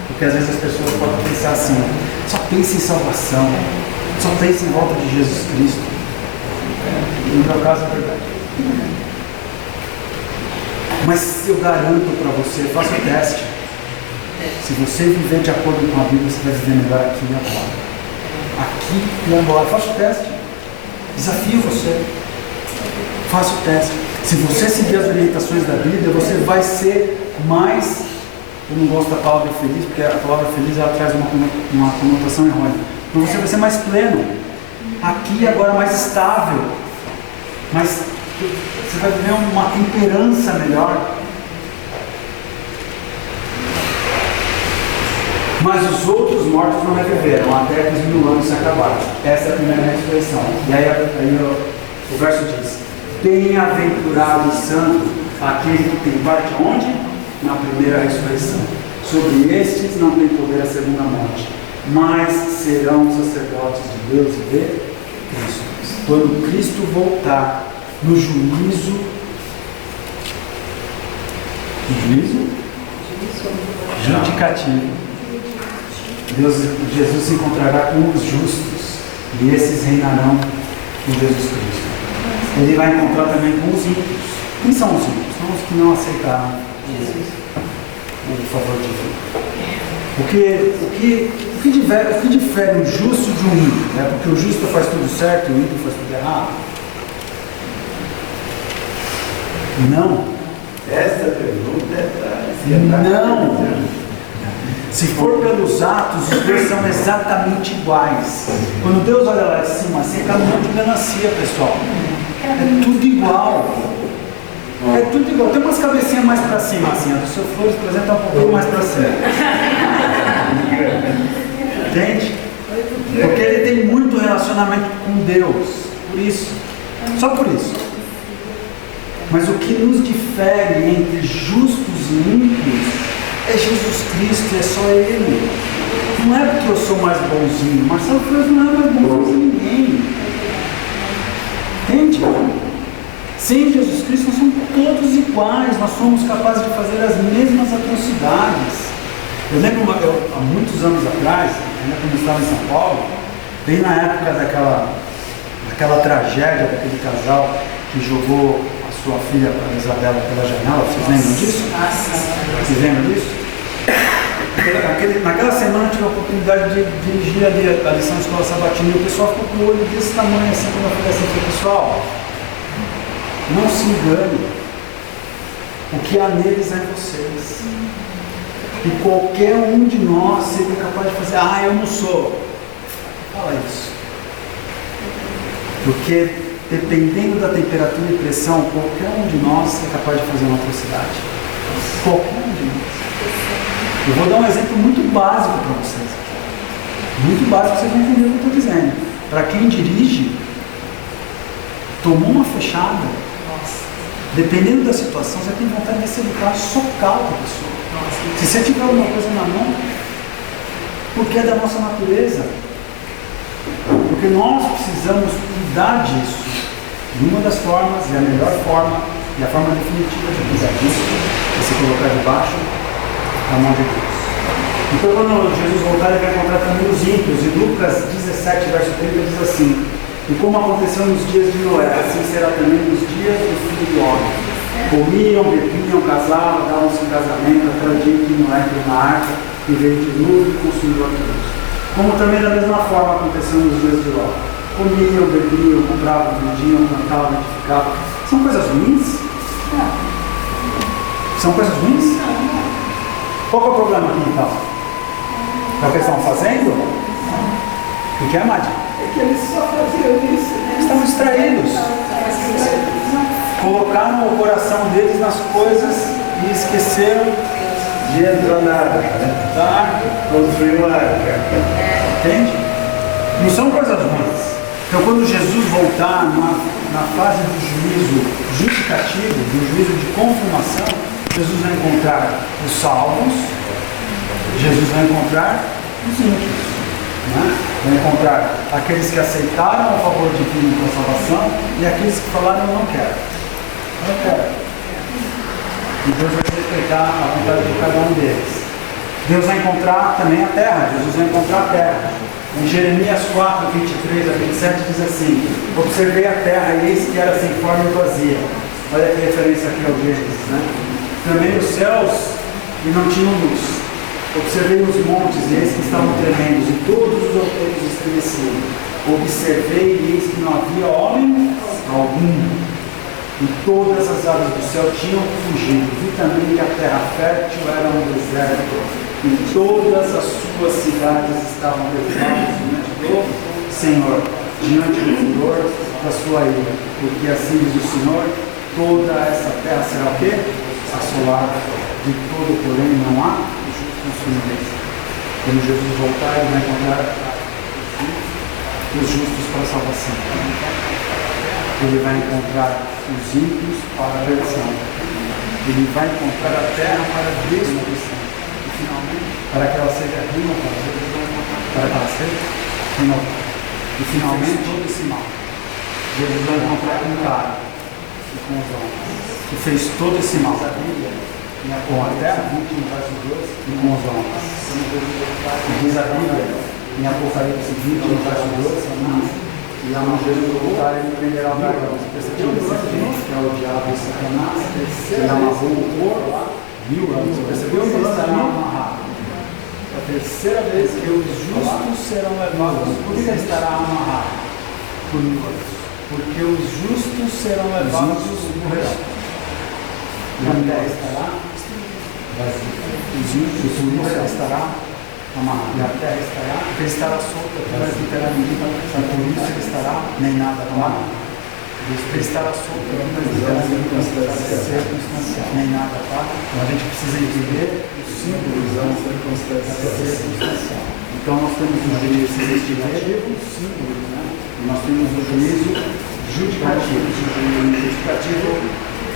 Porque às vezes as pessoas podem pensar assim, só pense em salvação, só pense em volta de Jesus Cristo. No meu caso é verdade. Mas eu garanto para você, faça o teste. Se você viver de acordo com a Bíblia, você vai viver melhor aqui e agora. Aqui e agora. Faça o teste. Desafio você. Faça o teste. Se você seguir as orientações da Bíblia, você vai ser mais... Eu não gosto da palavra feliz, porque a palavra feliz ela traz uma conotação errônea. Mas você vai ser mais pleno. Aqui e agora mais estável. Mas você vai viver uma temperança melhor. Mas os outros mortos não reviveram até que os 1000 anos se acabaram. Essa é a primeira ressurreição. E aí o verso diz: bem-aventurado e santo aquele que tem parte onde? Na primeira ressurreição. Sobre estes não tem poder a segunda morte, mas serão sacerdotes de Deus e de Cristo. Quando Cristo voltar no juízo, Juízo judicativo. Jesus se encontrará com os justos e esses reinarão com Jesus Cristo. Ele vai encontrar também com os ímpios. Quem são os ímpios? São os que não aceitaram o favor divino. O que difere um justo de um ímpio? Né? Porque o justo faz tudo certo e o ímpio faz tudo errado? Não. Essa pergunta é Não. Se for pelos atos, os dois são exatamente iguais. Quando Deus olha lá de cima, assim, é caminhão de ganancia, pessoal. É tudo igual. É tudo igual. Tem umas cabecinhas mais para cima, assim. A do seu Flores, por exemplo, está um pouquinho mais para cima. Entende? Porque ele tem muito relacionamento com Deus. Por isso. Só por isso. Mas o que nos difere entre justos e ímpios é Jesus Cristo, é só Ele. Não é porque eu sou mais bonzinho. Marcelo Flores não é mais bonzinho que ninguém. Entende? Sem Jesus Cristo nós somos todos iguais. Nós somos capazes de fazer as mesmas atrocidades. Eu lembro, há muitos anos atrás, ainda quando eu estava em São Paulo, bem na época daquela tragédia daquele casal que jogou a sua filha, a Isabela, pela janela. Vocês lembram disso? Vocês lembram disso? Naquela semana eu tive a oportunidade de dirigir ali a lição de escola sabatina e o pessoal ficou com o olho desse tamanho assim, quando eu falei assim, pessoal, não se engane, o que há neles é em vocês. E qualquer um de nós seria capaz de fazer, eu não sou. Fala isso. Porque dependendo da temperatura e pressão, qualquer um de nós é capaz de fazer uma atrocidade. Qualquer um de nós. Eu vou dar um exemplo muito básico para vocês. Muito básico, vocês vão entender o que eu estou dizendo. Para quem dirige, tomou uma fechada, dependendo da situação, você tem vontade de descer do carro e socar outra pessoa. Se você tiver alguma coisa na mão, porque é da nossa natureza. Porque nós precisamos cuidar disso. E uma das formas, e a melhor forma, e a forma definitiva de cuidar disso, é se colocar debaixo da mão de Deus. Então, quando Jesus voltar, ele vai encontrar também os ímpios. E Lucas 17, verso 30 diz assim: e como aconteceu nos dias de Noé, assim será também nos dias do Filho do Homem. Comiam, bebiam, casavam, davam-se em casamento, até o dia que Noé entrou na arca e veio de dilúvio e consumiu a todos. Como também da mesma forma aconteceu nos dias de Ló. Comiam, bebiam, compravam, vendiam, plantavam, edificavam. São coisas ruins? São coisas ruins? Qual que é o problema aqui então? É o que eles estão fazendo? O que é, Madi? É que eles só faziam isso, né? Eles estão distraídos. Colocaram o coração deles nas coisas e esqueceram de entrar na arca, da arca. construir uma arca. Entende? Não são coisas ruins. Então, quando Jesus voltar na fase do juízo justificativo, do juízo de confirmação, Jesus vai encontrar os salvos, Jesus vai encontrar os ímpios, né? Vai encontrar aqueles que aceitaram o favor divino com a salvação e aqueles que falaram, eu não quero. Eu não quero. E Deus vai respeitar a vontade de cada um deles. Deus vai encontrar também a terra, Jesus vai encontrar a terra. Em Jeremias 4, 23 a 27 diz assim: observei a terra e eis que era sem forma e vazia. Olha que referência aqui ao Gênesis, né? Também os céus e não tinham luz. Observei os montes e eis que estavam tremendos e todos os outeiros estremeciam. Observei e eis que não havia homem algum. E todas as aves do céu tinham fugido. Vi também que a terra fértil era um deserto. E todas as suas cidades estavam derrubadas diante do Senhor, diante do furor da sua ira. Porque assim diz o Senhor, toda essa terra será o quê? Assolada. De todo, porém, não há justos. Quando Jesus voltar, ele vai encontrar os justos para a salvação. Ele vai encontrar os ímpios para a perdição. Ele vai encontrar a terra para a destruição. E finalmente, para que ela seja renovada. Para que ela seja renovada. E finalmente, todo esse mal. Jesus vai encontrar com o cara e com os homens que fez todo esse mal. com a terra, 20, no verso 2, e com os homens. Diz a Bíblia, em Apocalipse 20, no verso 2, e a mão de Jesus voltar e prenderá o dragão. Você percebeu esse gente que é o diabo e Satanás? Ele amarrou o corpo, viu? Você percebeu que ele estará amarrado? É a terceira vez que os justos serão levados. Por que ele estará amarrado? Porque os justos serão levados e morrerão. E a terra estará vazia. Os justos estará amarrado. E a terra estará solta, mas literalmente. Por isso ele estará nem nada amarrado. Ele estará solto, mas literalmente circunstancial. Nem nada amarrado. Então a gente precisa entender os símbolos da circunstancial. Então nós temos o juízo investigativo, os símbolos, né? E nós temos o juízo judicativo.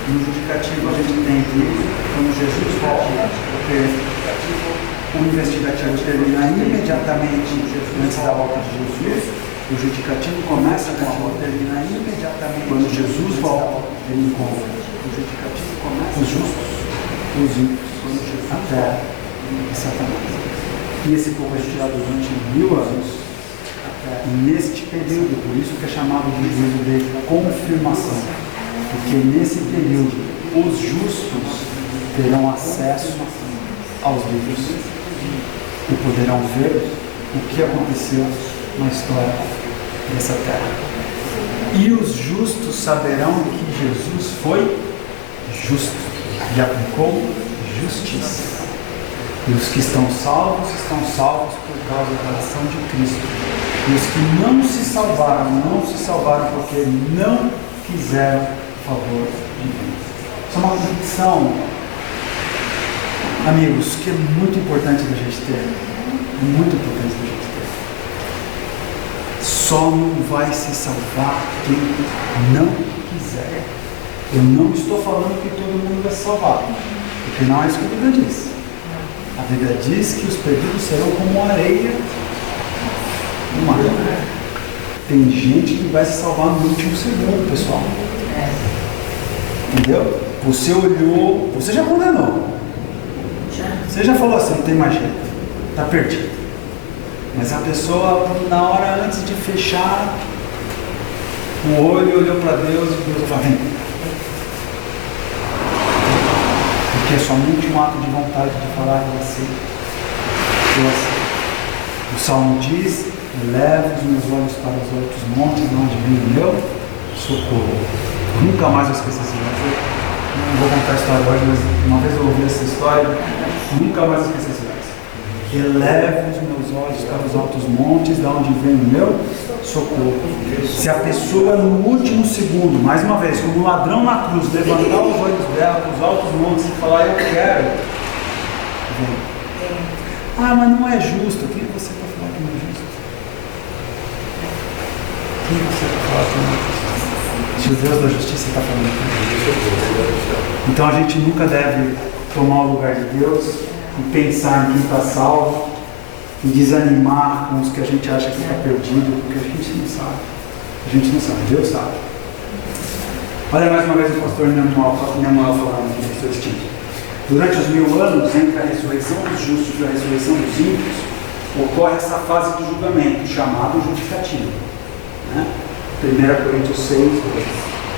No judicativo a gente tem juízo, quando Jesus volta, o investigativo termina imediatamente antes da volta de Jesus. O judicativo começa quando termina imediatamente quando Jesus volta. Ele encontra. O judicativo começa os justos, os ímpios, quando Jesus até e Satanás. E esse povo é tirado durante 1000 anos. Neste período, por isso que é chamado de juízo de confirmação. Porque nesse período os justos terão acesso aos livros e poderão ver o que aconteceu na história dessa terra. E os justos saberão que Jesus foi justo e aplicou justiça. E os que estão salvos por causa da ação de Cristo. E os que não se salvaram porque não quiseram o favor de Deus. Isso é uma convicção, amigos, que é muito importante da gente ter. Muito importante da gente ter. Só não vai se salvar quem não quiser. Eu não estou falando que todo mundo vai se salvar, porque não é isso que a Bíblia diz. A Bíblia diz que os perdidos serão como areia no mar. Tem gente que vai se salvar no último segundo, pessoal. Entendeu? Você olhou, você já condenou. Você já falou assim, não tem mais jeito, está perdido. Mas a pessoa, na hora antes de fechar o olho, olhou para Deus e Deus falou, vem. Porque é somente um ato de vontade de falar que você. O Salmo diz, eleva os meus olhos para os altos montes, onde vem o meu socorro. Nunca mais eu esqueci essa história. Não vou contar a história hoje, mas uma vez eu ouvi essa história, nunca mais eu esqueci essa história. Eleva os meus olhos para os altos montes, de onde vem o meu socorro. Se a pessoa no último segundo, mais uma vez, como um ladrão na cruz, levantar os olhos dela para os altos montes e falar, eu quero, vem. Ah, mas não é justo. Quem é você para falar que não é justo? Quem é você para falar que não é justo? Se o Deus da justiça está falando aqui. Então a gente nunca deve tomar o lugar de Deus e pensar em quem está salvo e desanimar com os que a gente acha que está perdido, porque a gente não sabe. A gente não sabe, Deus sabe. Olha mais uma vez o pastor Manuel falando aqui nesse estilo. Durante os 1000 anos, entre a ressurreição dos justos e a ressurreição dos ímpios, ocorre essa fase do julgamento, chamado judicativo. Né? 1 Coríntios 6, 2.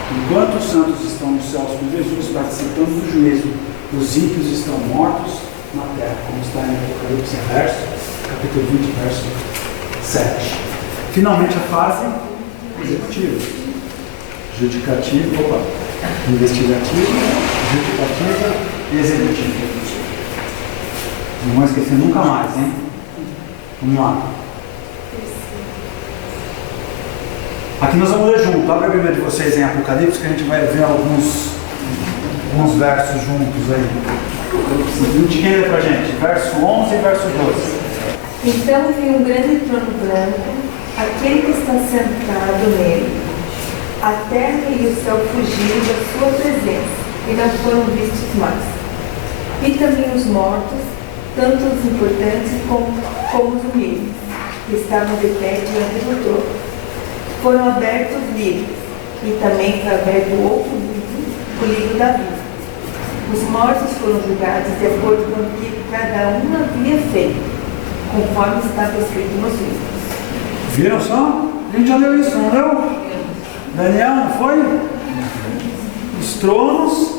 Enquanto os santos estão nos céus com Jesus participando do juízo, os ímpios estão mortos na terra, como está em Apocalipse, capítulo 20, verso 7. Finalmente a fase executiva. Judicativo, investigativo, judicativa e executiva. Não vou esquecer nunca mais, hein? Vamos lá. Aqui nós vamos ler junto. Abre a Bíblia de vocês em Apocalipse, que a gente vai ver alguns versos juntos aí. Quem lê pra gente? Verso 11 e verso 12. Então vi um grande trono branco, aquele que está sentado nele. A terra e o céu fugiram da sua presença, e não foram vistos mais. E também os mortos, tanto os importantes como os humildes, que estavam de pé diante do trono. Foram abertos livros, e também foi aberto outro livro, o livro da vida. Os mortos foram julgados de acordo com o que cada um havia feito, conforme estava escrito nos livros. Viram só? A gente já leu isso, não leu? Daniel, não foi? Os tronos,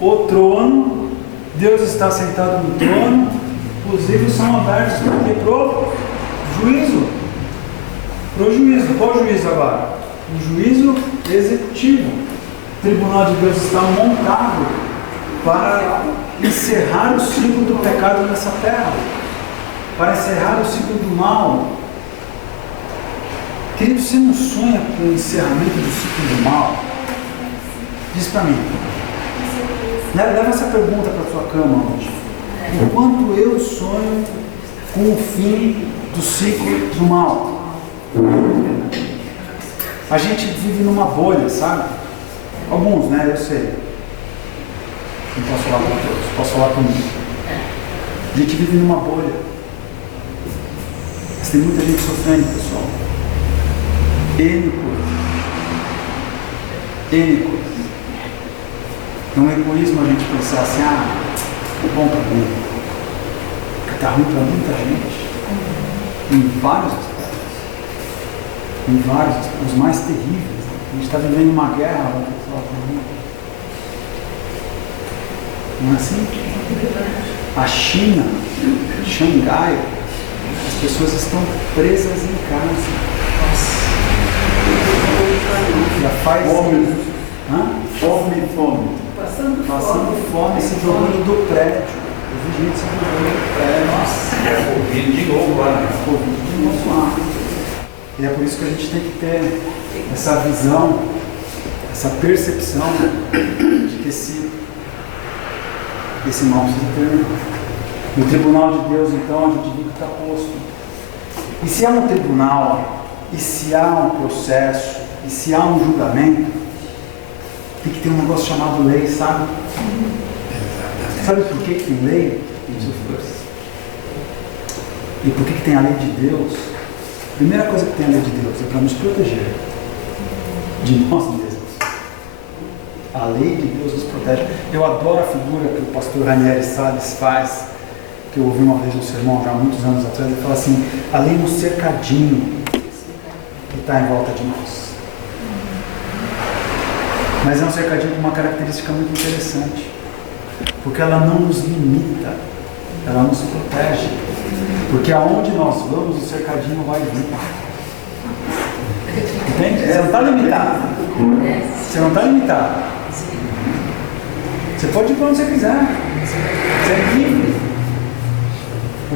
o trono, Deus está sentado no trono, os livros são abertos pro juízo. Pro juízo. Qual juízo agora? O juízo executivo. O tribunal de Deus está montado para encerrar o ciclo do pecado nessa terra, para encerrar o ciclo do mal. Querido, você não sonha com o encerramento do ciclo do mal? Diz para mim. Leva essa pergunta para a sua cama hoje. O quanto eu sonho com o fim do ciclo do mal? A gente vive numa bolha, sabe? Alguns, né? Eu sei. Não posso falar com todos, posso falar comigo. A gente vive numa bolha. Mas tem muita gente sofrendo, pessoal. N coisas. É um egoísmo a gente pensar assim, é bom para mim. Porque está ruim para muita gente. Em vários aspectos. Os mais terríveis. A gente está vivendo uma guerra, pessoal. Não é assim? A China, Xangai, as pessoas estão presas em casa. Já faz Fome. passando fome, se jogando do prédio. Eu vi gente se jogando do prédio. Nossa, Covid de novo lá, né? Covid de novo lá. E é por isso que a gente tem que ter essa visão, essa percepção de que esse mal precisa terminar. No tribunal de Deus, então, a gente viu que está posto. E se há um tribunal, e se há um processo, e se há um julgamento, tem que ter um negócio chamado lei, sabe? Sabe por que tem lei? E por que tem a lei de Deus? A primeira coisa que tem a lei de Deus é para nos proteger de nós mesmos. A lei de Deus nos protege. Eu adoro a figura que o pastor Ranieri Salles faz, que eu ouvi uma vez no sermão, já há muitos anos atrás. Ele fala assim: a lei no cercadinho que está em volta de nós. Mas é um cercadinho com uma característica muito interessante, porque ela não nos limita, ela nos protege. Porque aonde nós vamos, o cercadinho vai vir. Entende? Você não está limitado. Você não está limitado. Você pode ir para onde você quiser. Você é livre.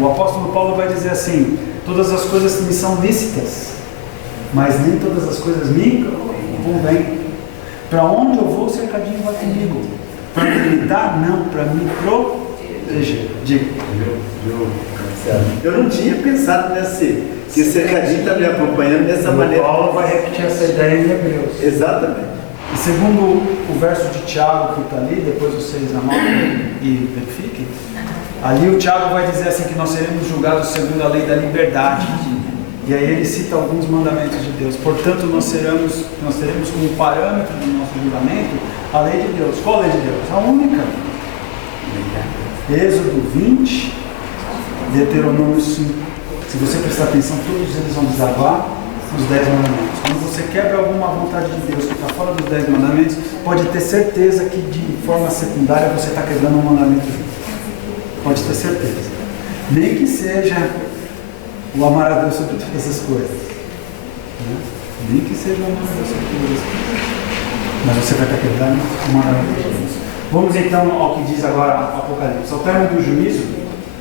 O apóstolo Paulo vai dizer assim: todas as coisas me são lícitas, mas nem todas as coisas me convêm. Para onde eu vou, o cercadinho vai comigo. Para me limitar? Não, para me proteger. Diga. Eu não tinha pensado que o cercadinho está me acompanhando dessa maneira. Paulo vai repetir essa ideia em Hebreus. Exatamente. E segundo o verso de Tiago que está ali, depois vocês anotem e verifiquem, ali o Tiago vai dizer assim que nós seremos julgados segundo a lei da liberdade. E aí ele cita alguns mandamentos de Deus. Portanto, nós teremos como parâmetro do nosso julgamento a lei de Deus. Qual a lei de Deus? A única. Êxodo 20, Deuteronômio 5. Se você prestar atenção, todos eles vão desabar os 10 mandamentos. Quando você quebra alguma vontade de Deus que está fora dos 10 mandamentos, pode ter certeza que de forma secundária você está quebrando um mandamento. Pode ter certeza. Nem que seja o amar a Deus sobre todas as coisas. Né? Nem que seja o amar a Deus sobre todas as coisas. Mas você vai estar quebrando o mandamento de Deus. Vamos então ao que diz agora Apocalipse. Ao término do juízo,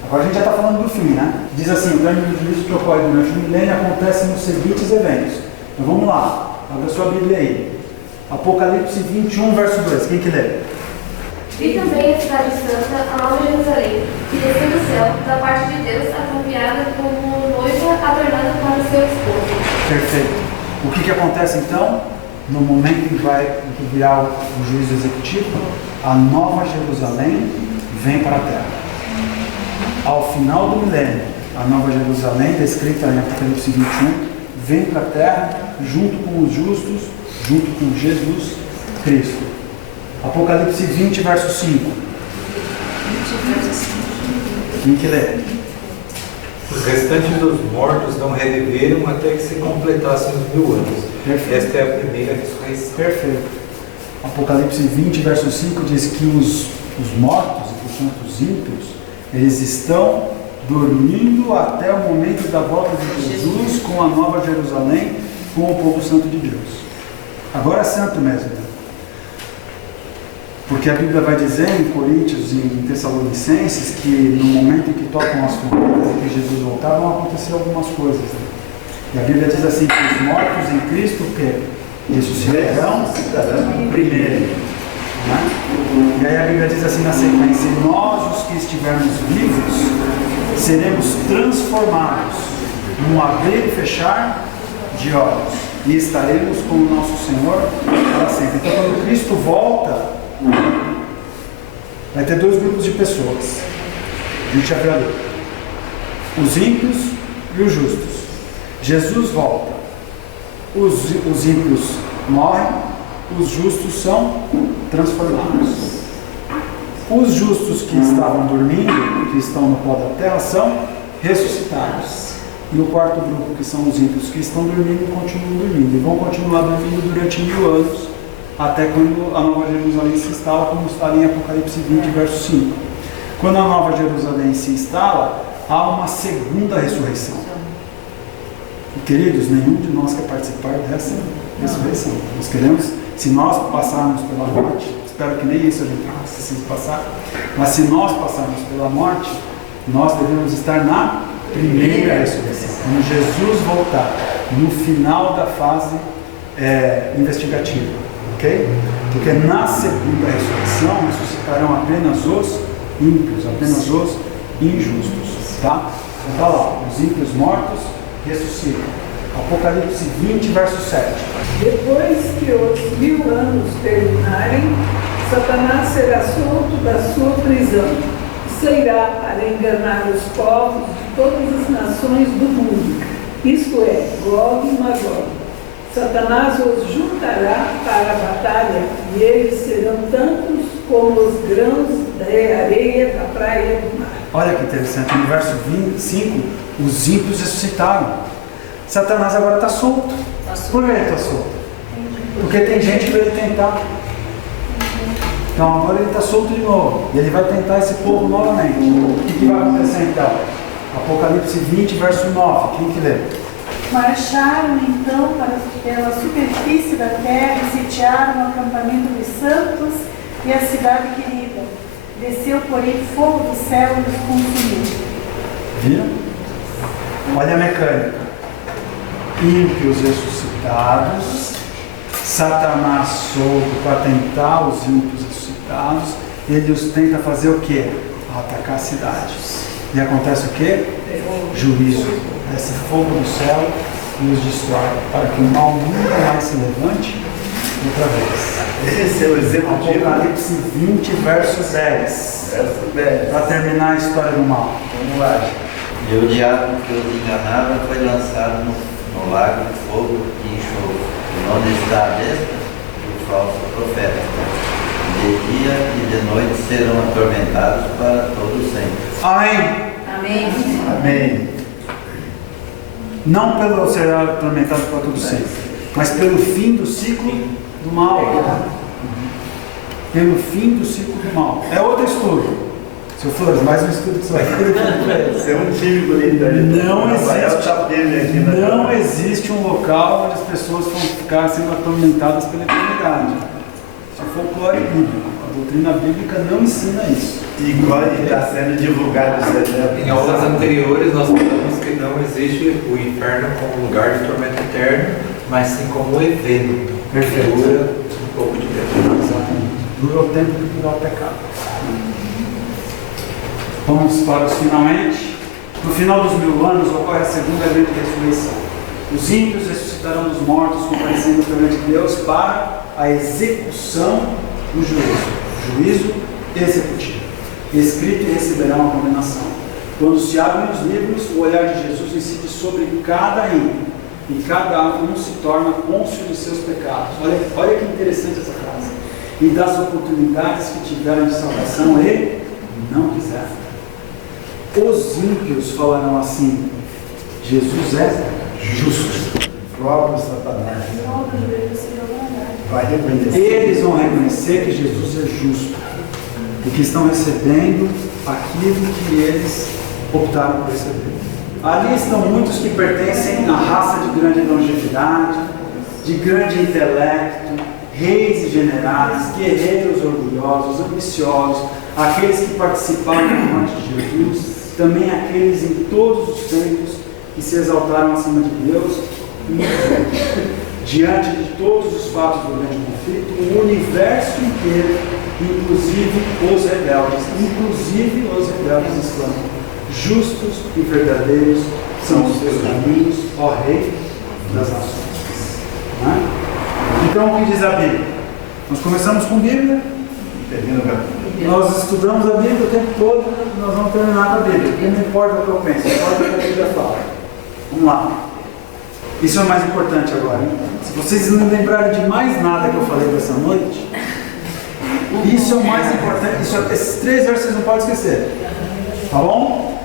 agora a gente já está falando do fim, né? Diz assim: o término do juízo que ocorre durante o milênio acontece nos seguintes eventos. Então vamos lá, abra sua Bíblia aí. Apocalipse 21, verso 2. Quem que lê? Vi também a cidade santa, a nova Jerusalém, que desceu do céu, da parte de Deus, ataviada como noiva adornada para o seu esposo. Perfeito. O que acontece então? No momento em que virá o juízo executivo, a nova Jerusalém vem para a terra. Ao final do milênio, a nova Jerusalém, descrita em Apocalipse 21, vem para a terra junto com os justos, junto com Jesus Cristo. Apocalipse 20, verso 5. Quem que lê? Os restantes dos mortos não reviveram até que se completassem os 1000 anos. Perfeito. Esta é a primeira ressurreição. Perfeito. Apocalipse 20, verso 5 diz que os mortos, e portanto os ímpios, eles estão dormindo até o momento da volta de Jesus com a Nova Jerusalém, com o povo santo de Deus. Agora é santo mesmo. Porque a Bíblia vai dizer em Coríntios e em Tessalonicenses que no momento em que tocam as trombetas e que Jesus voltar, vão acontecer algumas coisas. Né? E a Bíblia diz assim que os mortos em Cristo, o quê? Ressuscitarão primeiro. Né? E aí a Bíblia diz assim na sequência: e nós, os que estivermos vivos, seremos transformados num abrir e fechar de olhos, e estaremos com o nosso Senhor para sempre. Então, quando Cristo volta, vai ter dois grupos de pessoas. A gente já viu ali: os ímpios e os justos. Jesus volta, os ímpios morrem, os justos são transformados. Os justos que estavam dormindo, que estão no pó da terra, são ressuscitados. E o quarto grupo, que são os ímpios que estão dormindo, continuam dormindo. E vão continuar dormindo durante 1000 anos, até quando a Nova Jerusalém se instala, como está ali em Apocalipse 20, verso 5. Quando a Nova Jerusalém se instala, há uma segunda ressurreição. E, queridos, nenhum de nós quer participar dessa ressurreição. Nós queremos, se nós passarmos pela morte, espero que nem isso a gente precise passar, mas se nós passarmos pela morte, nós devemos estar na primeira ressurreição. Quando Jesus voltar, no final da fase investigativa. Ok? Porque na segunda ressurreição ressuscitarão apenas os ímpios, apenas os injustos. Tá? Então tá lá, os ímpios mortos ressuscitam. Apocalipse 20, verso 7. Depois que os 1000 anos terminarem, Satanás será solto da sua prisão e sairá para enganar os povos de todas as nações do mundo, isto é, Gog e Magog. Satanás os juntará para a batalha, e eles serão tantos como os grãos da areia da praia do mar. Olha que interessante, no verso 25, os ímpios ressuscitaram. Satanás agora está solto. Por que ele está solto? Porque tem gente para ele tentar. Então agora ele está solto de novo. E ele vai tentar esse povo novamente. O que vai acontecer então? Apocalipse 20, verso 9. Quem que lê? Marcharam então pela superfície da terra e sitiaram o acampamento dos santos e a cidade querida. Desceu, porém, fogo do céu e os consumiu. Viram? Olha a mecânica. Ímpios ressuscitados, Satanás solto para tentar os ímpios ressuscitados, ele os tenta fazer o quê? Atacar cidades. E acontece o quê? Juízo. Desce fogo do céu e os destrói, para que o mal nunca mais se levante outra vez. Esse é o exemplo de Apocalipse 20, verso 10. Para terminar a história do mal. Vamos lá. E o diabo que os enganava foi lançado no lago de fogo e enxofre, onde está a besta e o falso profeta. De dia e de noite serão atormentados para todo sempre. Amém. Amém. Amém. Não pelo ser atormentado para todo sempre, mas pelo fim do ciclo do mal. Pelo fim do ciclo do mal. É outro estudo. Seu Flores, mais um estudo que você vai ter. Você é um típico Não existe um local onde as pessoas vão ficar sendo atormentadas pela eternidade. Isso é folclore bíblico. A doutrina bíblica não ensina isso. Igual está sendo divulgado Em aulas anteriores nós falamos que não existe o inferno como lugar de tormento eterno, mas sim como um evento. Perfeito. Dura um pouco de tempo. Exatamente. Dura o tempo que dura o pecado. Vamos para os finalmente. No final dos 1000 anos ocorre a segunda grande ressurreição. Os ímpios ressuscitarão dos mortos, comparecendo perante Deus para a execução do juízo executivo. Escrito e receberão a condenação. Quando se abrem os livros, o olhar de Jesus incide sobre cada ímpio, e cada um se torna cônscio de seus pecados. Olha que interessante essa frase. e das oportunidades que tiveram de salvação e não quiseram. Os ímpios falarão assim: Jesus é justo. Próprio Satanás Logo o joelho se dobrar. vai reconhecer. Eles vão reconhecer que Jesus é justo e que estão recebendo aquilo que eles optaram por receber. Ali estão muitos que pertencem à raça de grande longevidade, de grande intelecto, reis e generais, guerreiros orgulhosos, ambiciosos, aqueles que participaram da morte de Jesus, também aqueles em todos os tempos que se exaltaram acima de Deus. Diante de todos os fatos do grande conflito, o universo inteiro, inclusive os rebeldes, exclamam: justos e verdadeiros são os teus caminhos, ó Rei das nações. Não é? Então, o que diz a Bíblia? Nós começamos com Bíblia, nós estudamos a Bíblia o tempo todo, nós vamos terminar com a Bíblia, porque não importa o que eu penso, importa o que a Bíblia fala. Vamos lá. Isso é o mais importante agora, hein? Se vocês não lembrarem de mais nada que eu falei dessa noite, isso é o mais importante. Esses 3 versos vocês não podem esquecer. Tá bom?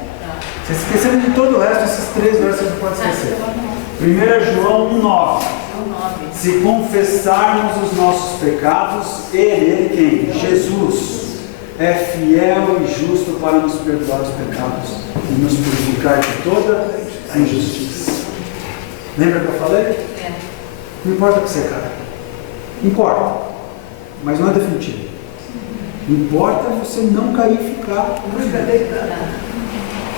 Vocês esqueceram de todo o resto, esses 3 versos vocês não podem esquecer. 1 João 1,9. Se confessarmos os nossos pecados, ele quem? Jesus é fiel e justo para nos perdoar os pecados e nos purificar de toda a injustiça. Lembra que eu falei? Não importa o que você cai. Importa. Mas não é definitivo. Importa você não cair e ficar.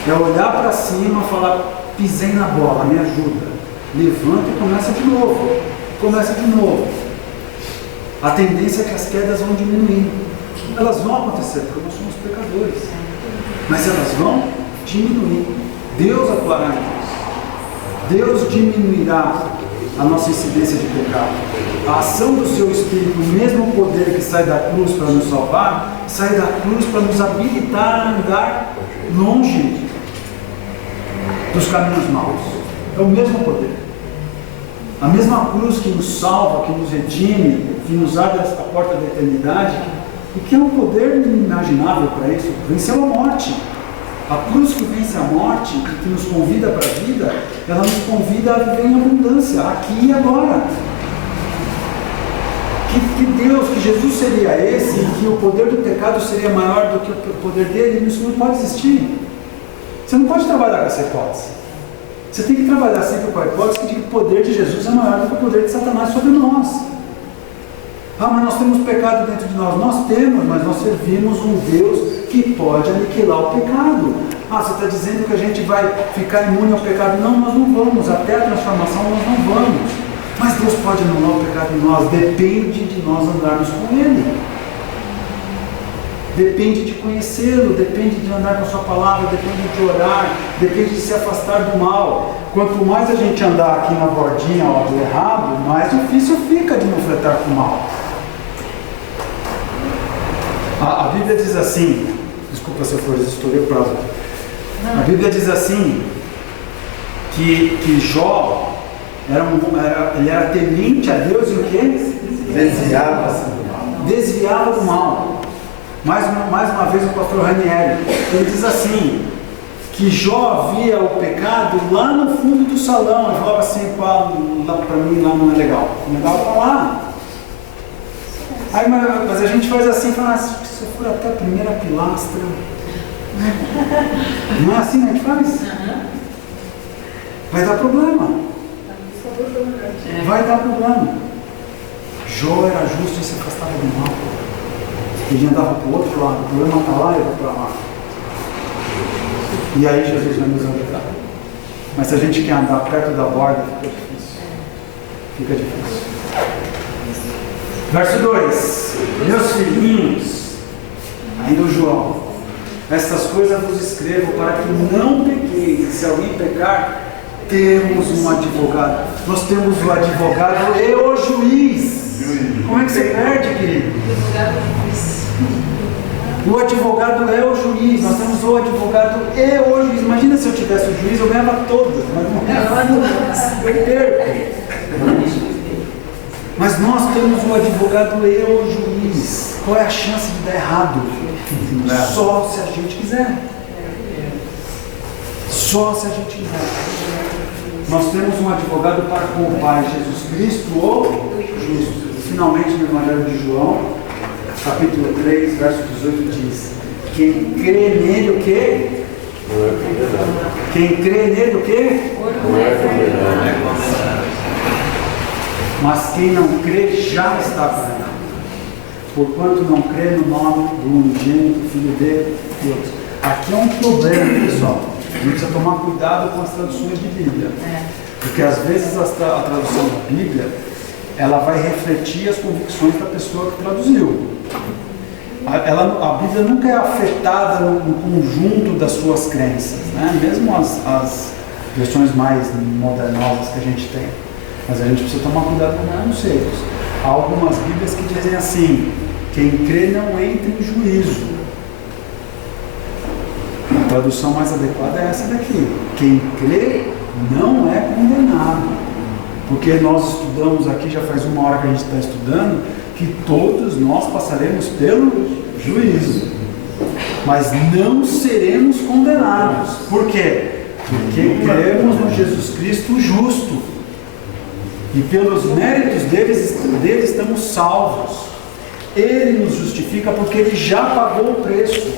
É olhar para cima e falar: pisei na bola, me ajuda. Levanta e começa de novo. Começa de novo. A tendência é que as quedas vão diminuindo. Elas vão acontecer, porque nós somos pecadores. Mas elas vão diminuir. Deus atuará em nós. Deus diminuirá a nossa incidência de pecado. A ação do seu Espírito, o mesmo poder que sai da cruz para nos salvar, sai da cruz para nos habilitar a andar longe dos caminhos maus. É o mesmo poder. A mesma cruz que nos salva, que nos redime, que nos abre a porta da eternidade, e que é um poder inimaginável para isso, venceu a morte. A cruz que vence a morte e que nos convida para a vida, ela nos convida a viver em abundância, aqui e agora. Que Deus, que Jesus seria esse, e que o poder do pecado seria maior do que o poder dele, isso não pode existir. Você não pode trabalhar com essa hipótese. Você tem que trabalhar sempre com a hipótese de que o poder de Jesus é maior do que o poder de Satanás sobre nós. Ah, mas nós temos pecado dentro de nós. Nós temos, mas nós servimos um Deus que pode aniquilar o pecado. Ah, você está dizendo que a gente vai ficar imune ao pecado? Não, nós não vamos. Até a transformação nós não vamos. Mas Deus pode anular o pecado em nós. Depende de nós andarmos com Ele. Depende de conhecê-lo, depende de andar com a sua palavra, depende de orar, depende de se afastar do mal. Quanto mais a gente andar aqui na bordinha do errado, mais difícil fica de não fletar com o mal. A Bíblia diz assim, desculpa se eu for estourei o prazo. A Bíblia diz assim, que Jó ele era temente a Deus e o quê? Desviava do mal. Mais uma vez o pastor Ranieri, ele diz assim, que Jó via o pecado lá no fundo do salão, ele falava assim: para mim lá não é legal, legal para lá. Aí, mas a gente faz assim, fala: se eu for até a primeira pilastra, não é assim que a gente faz? Vai dar problema. Vai dar problema. Jó era justo e se afastava do mal. Ele andava para o outro lado, o problema está lá e eu vou para lá. E aí Jesus vai nos ajudar. Mas se a gente quer andar perto da borda, fica difícil. Fica difícil. Verso 2: Meus filhinhos, ainda o João, estas coisas vos escrevo para que não pequeis. E se alguém pecar, temos um advogado. Nós temos o advogado e o juiz. Como é que você perde, querido? O advogado é o juiz. Nós temos o advogado e o juiz. Imagina se eu tivesse o juiz, eu ganhava todas, mas não é. Eu perco. Mas nós temos um advogado e o juiz. Qual é a chance de dar errado? Só se a gente quiser. Só se a gente quiser. Nós temos um advogado para com o Pai, Jesus Cristo, o justo. Finalmente, no Evangelho de João, capítulo 3, verso 18, diz: quem crê nele, o quê? Quem crê nele, o quê? Mas quem não crê já está condenado, porquanto não crê no nome do unigênito Filho de Deus. Aqui é um problema, pessoal. A gente precisa tomar cuidado com as traduções de Bíblia. Porque às vezes a tradução da Bíblia, ela vai refletir as convicções da pessoa que traduziu. A Bíblia nunca é afetada no conjunto das suas crenças, né? Mesmo as versões mais modernosas que a gente tem. Mas a gente precisa tomar cuidado com os conceitos. Há algumas Bíblias que dizem assim: quem crê não entra em juízo. A tradução mais adequada é essa daqui: quem crê não é condenado. Porque nós estudamos aqui, já faz 1 hora que a gente está estudando, que todos nós passaremos pelo juízo, mas não seremos condenados. Por quê? Porque cremos no Jesus Cristo justo, e pelos méritos dele estamos salvos. Ele nos justifica porque ele já pagou o preço,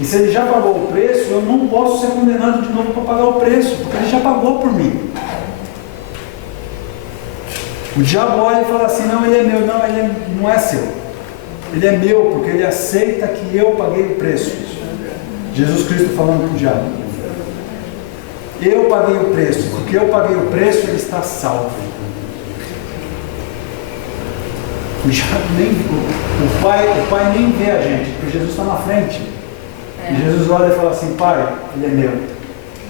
e se ele já pagou o preço, eu não posso ser condenado de novo para pagar o preço, porque ele já pagou por mim. O diabo olha e fala assim: não, ele é meu. Não, ele não é seu. Ele é meu, porque ele aceita que eu paguei o preço. Jesus Cristo falando para o diabo: eu paguei o preço, porque eu paguei o preço, ele está salvo. O diabo o pai nem vê a gente, porque Jesus está na frente. E Jesus olha e fala assim: Pai, ele é meu,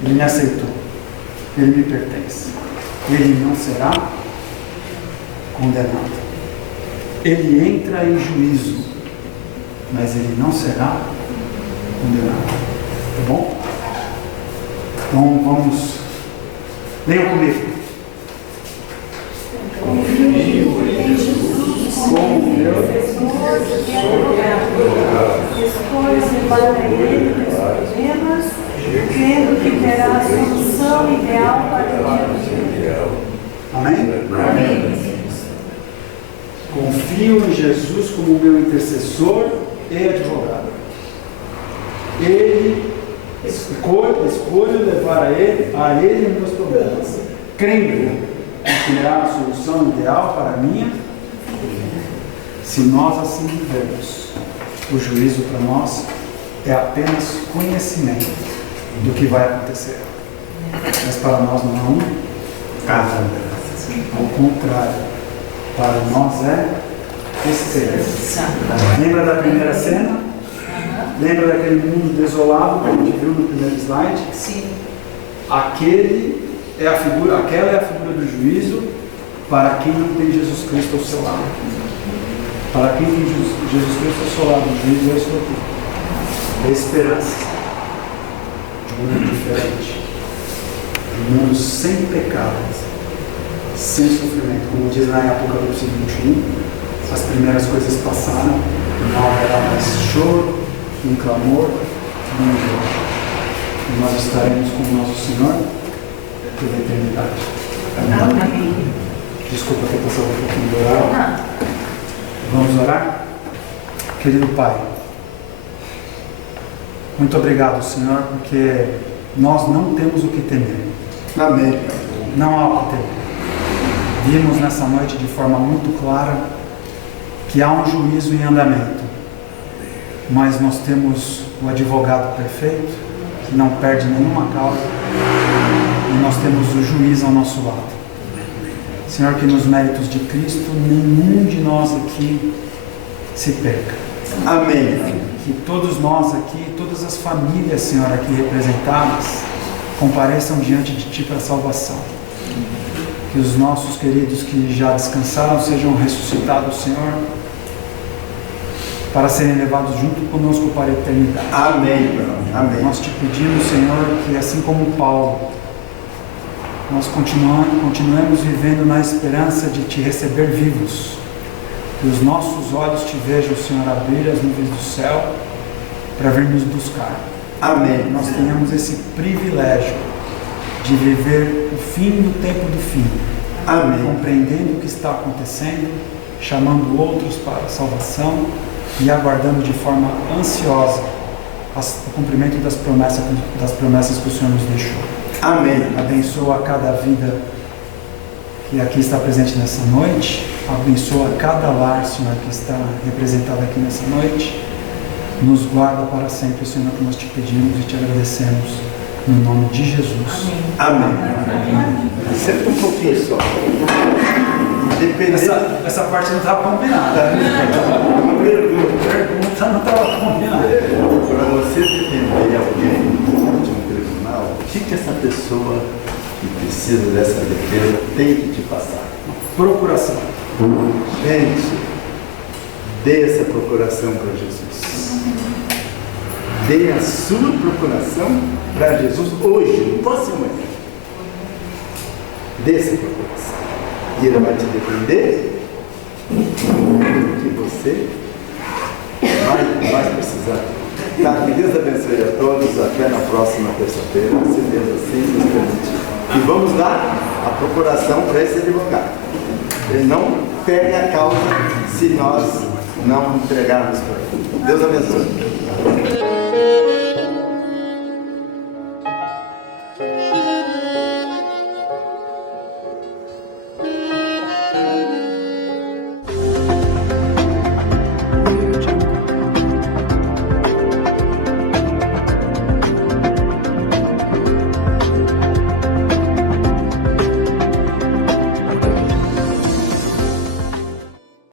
ele me aceitou, ele me pertence, ele não será condenado. Ele entra em juízo, mas ele não será condenado. Tá bom? Então vamos. Leiam comigo. Como Deus escolha para ele os problemas, crendo que terá a solução ideal para o dia. Amém? Amém. Confio em Jesus como meu intercessor e advogado. Ele escolho levar a ele meus problemas, crendo que terá a solução ideal para a minha. Se nós assim vivemos, o juízo para nós é apenas conhecimento do que vai acontecer. Mas para nós não é um caso. Ao contrário, para nós é esperança. Lembra da primeira cena? Lembra daquele mundo desolado que a gente viu no primeiro slide? Sim. Aquela é a figura do juízo para quem não tem Jesus Cristo ao seu lado. Para quem tem Jesus Cristo ao seu lado, o juízo é isso aqui. É esperança. De um mundo diferente. De um mundo sem pecado, sem sofrimento. Como diz lá em Apocalipse 21, as primeiras coisas passaram, não haverá mais choro, um clamor, nem dor. E nós estaremos com o nosso Senhor pela eternidade. Amém. Desculpa ter passado um pouquinho do horário. Vamos orar? Querido Pai, muito obrigado, Senhor, porque nós não temos o que temer. Amém. Não há o que temer. Vimos nessa noite de forma muito clara que há um juízo em andamento, mas nós temos o advogado perfeito, que não perde nenhuma causa, e nós temos o juiz ao nosso lado. Senhor, que nos méritos de Cristo nenhum de nós aqui se perca. Amém. Que todos nós aqui, todas as famílias, Senhor, aqui representadas, compareçam diante de Ti para a salvação. Que os nossos queridos que já descansaram sejam ressuscitados, Senhor, para serem levados junto conosco para a eternidade. Amém. Amém. Nós te pedimos, Senhor, que assim como Paulo, nós continuemos vivendo na esperança de Te receber vivos Que os nossos olhos te vejam, Senhor, abrir as nuvens do céu para vir nos buscar. Amém. Nós tenhamos esse privilégio de viver o fim do tempo do fim. Amém. Compreendendo o que está acontecendo, chamando outros para a salvação e aguardando de forma ansiosa o cumprimento das promessas que o Senhor nos deixou. Amém. Abençoa cada vida que aqui está presente nessa noite. Abençoa cada lar, Senhor, que está representado aqui nessa noite. Nos guarda para sempre, Senhor, que nós te pedimos e te agradecemos. No nome de Jesus. Amém. Senta um pouquinho só. Essa parte não estava combinada. Uma pergunta. Não estava combinada. Para você defender alguém de um tribunal, o que essa pessoa que precisa dessa defesa tem que te passar? Procuração. Gente, dê essa procuração para Jesus. Dê a sua procuração para Jesus hoje, não pode ser amanhã. Dê essa procuração. E Ele vai te defender que você vai precisar. Tá, que Deus abençoe a todos. Até na próxima terça-feira, se Deus assim nos permitir. E vamos dar a procuração para esse advogado. Ele não perde a causa se nós não entregarmos para ele. Deus abençoe.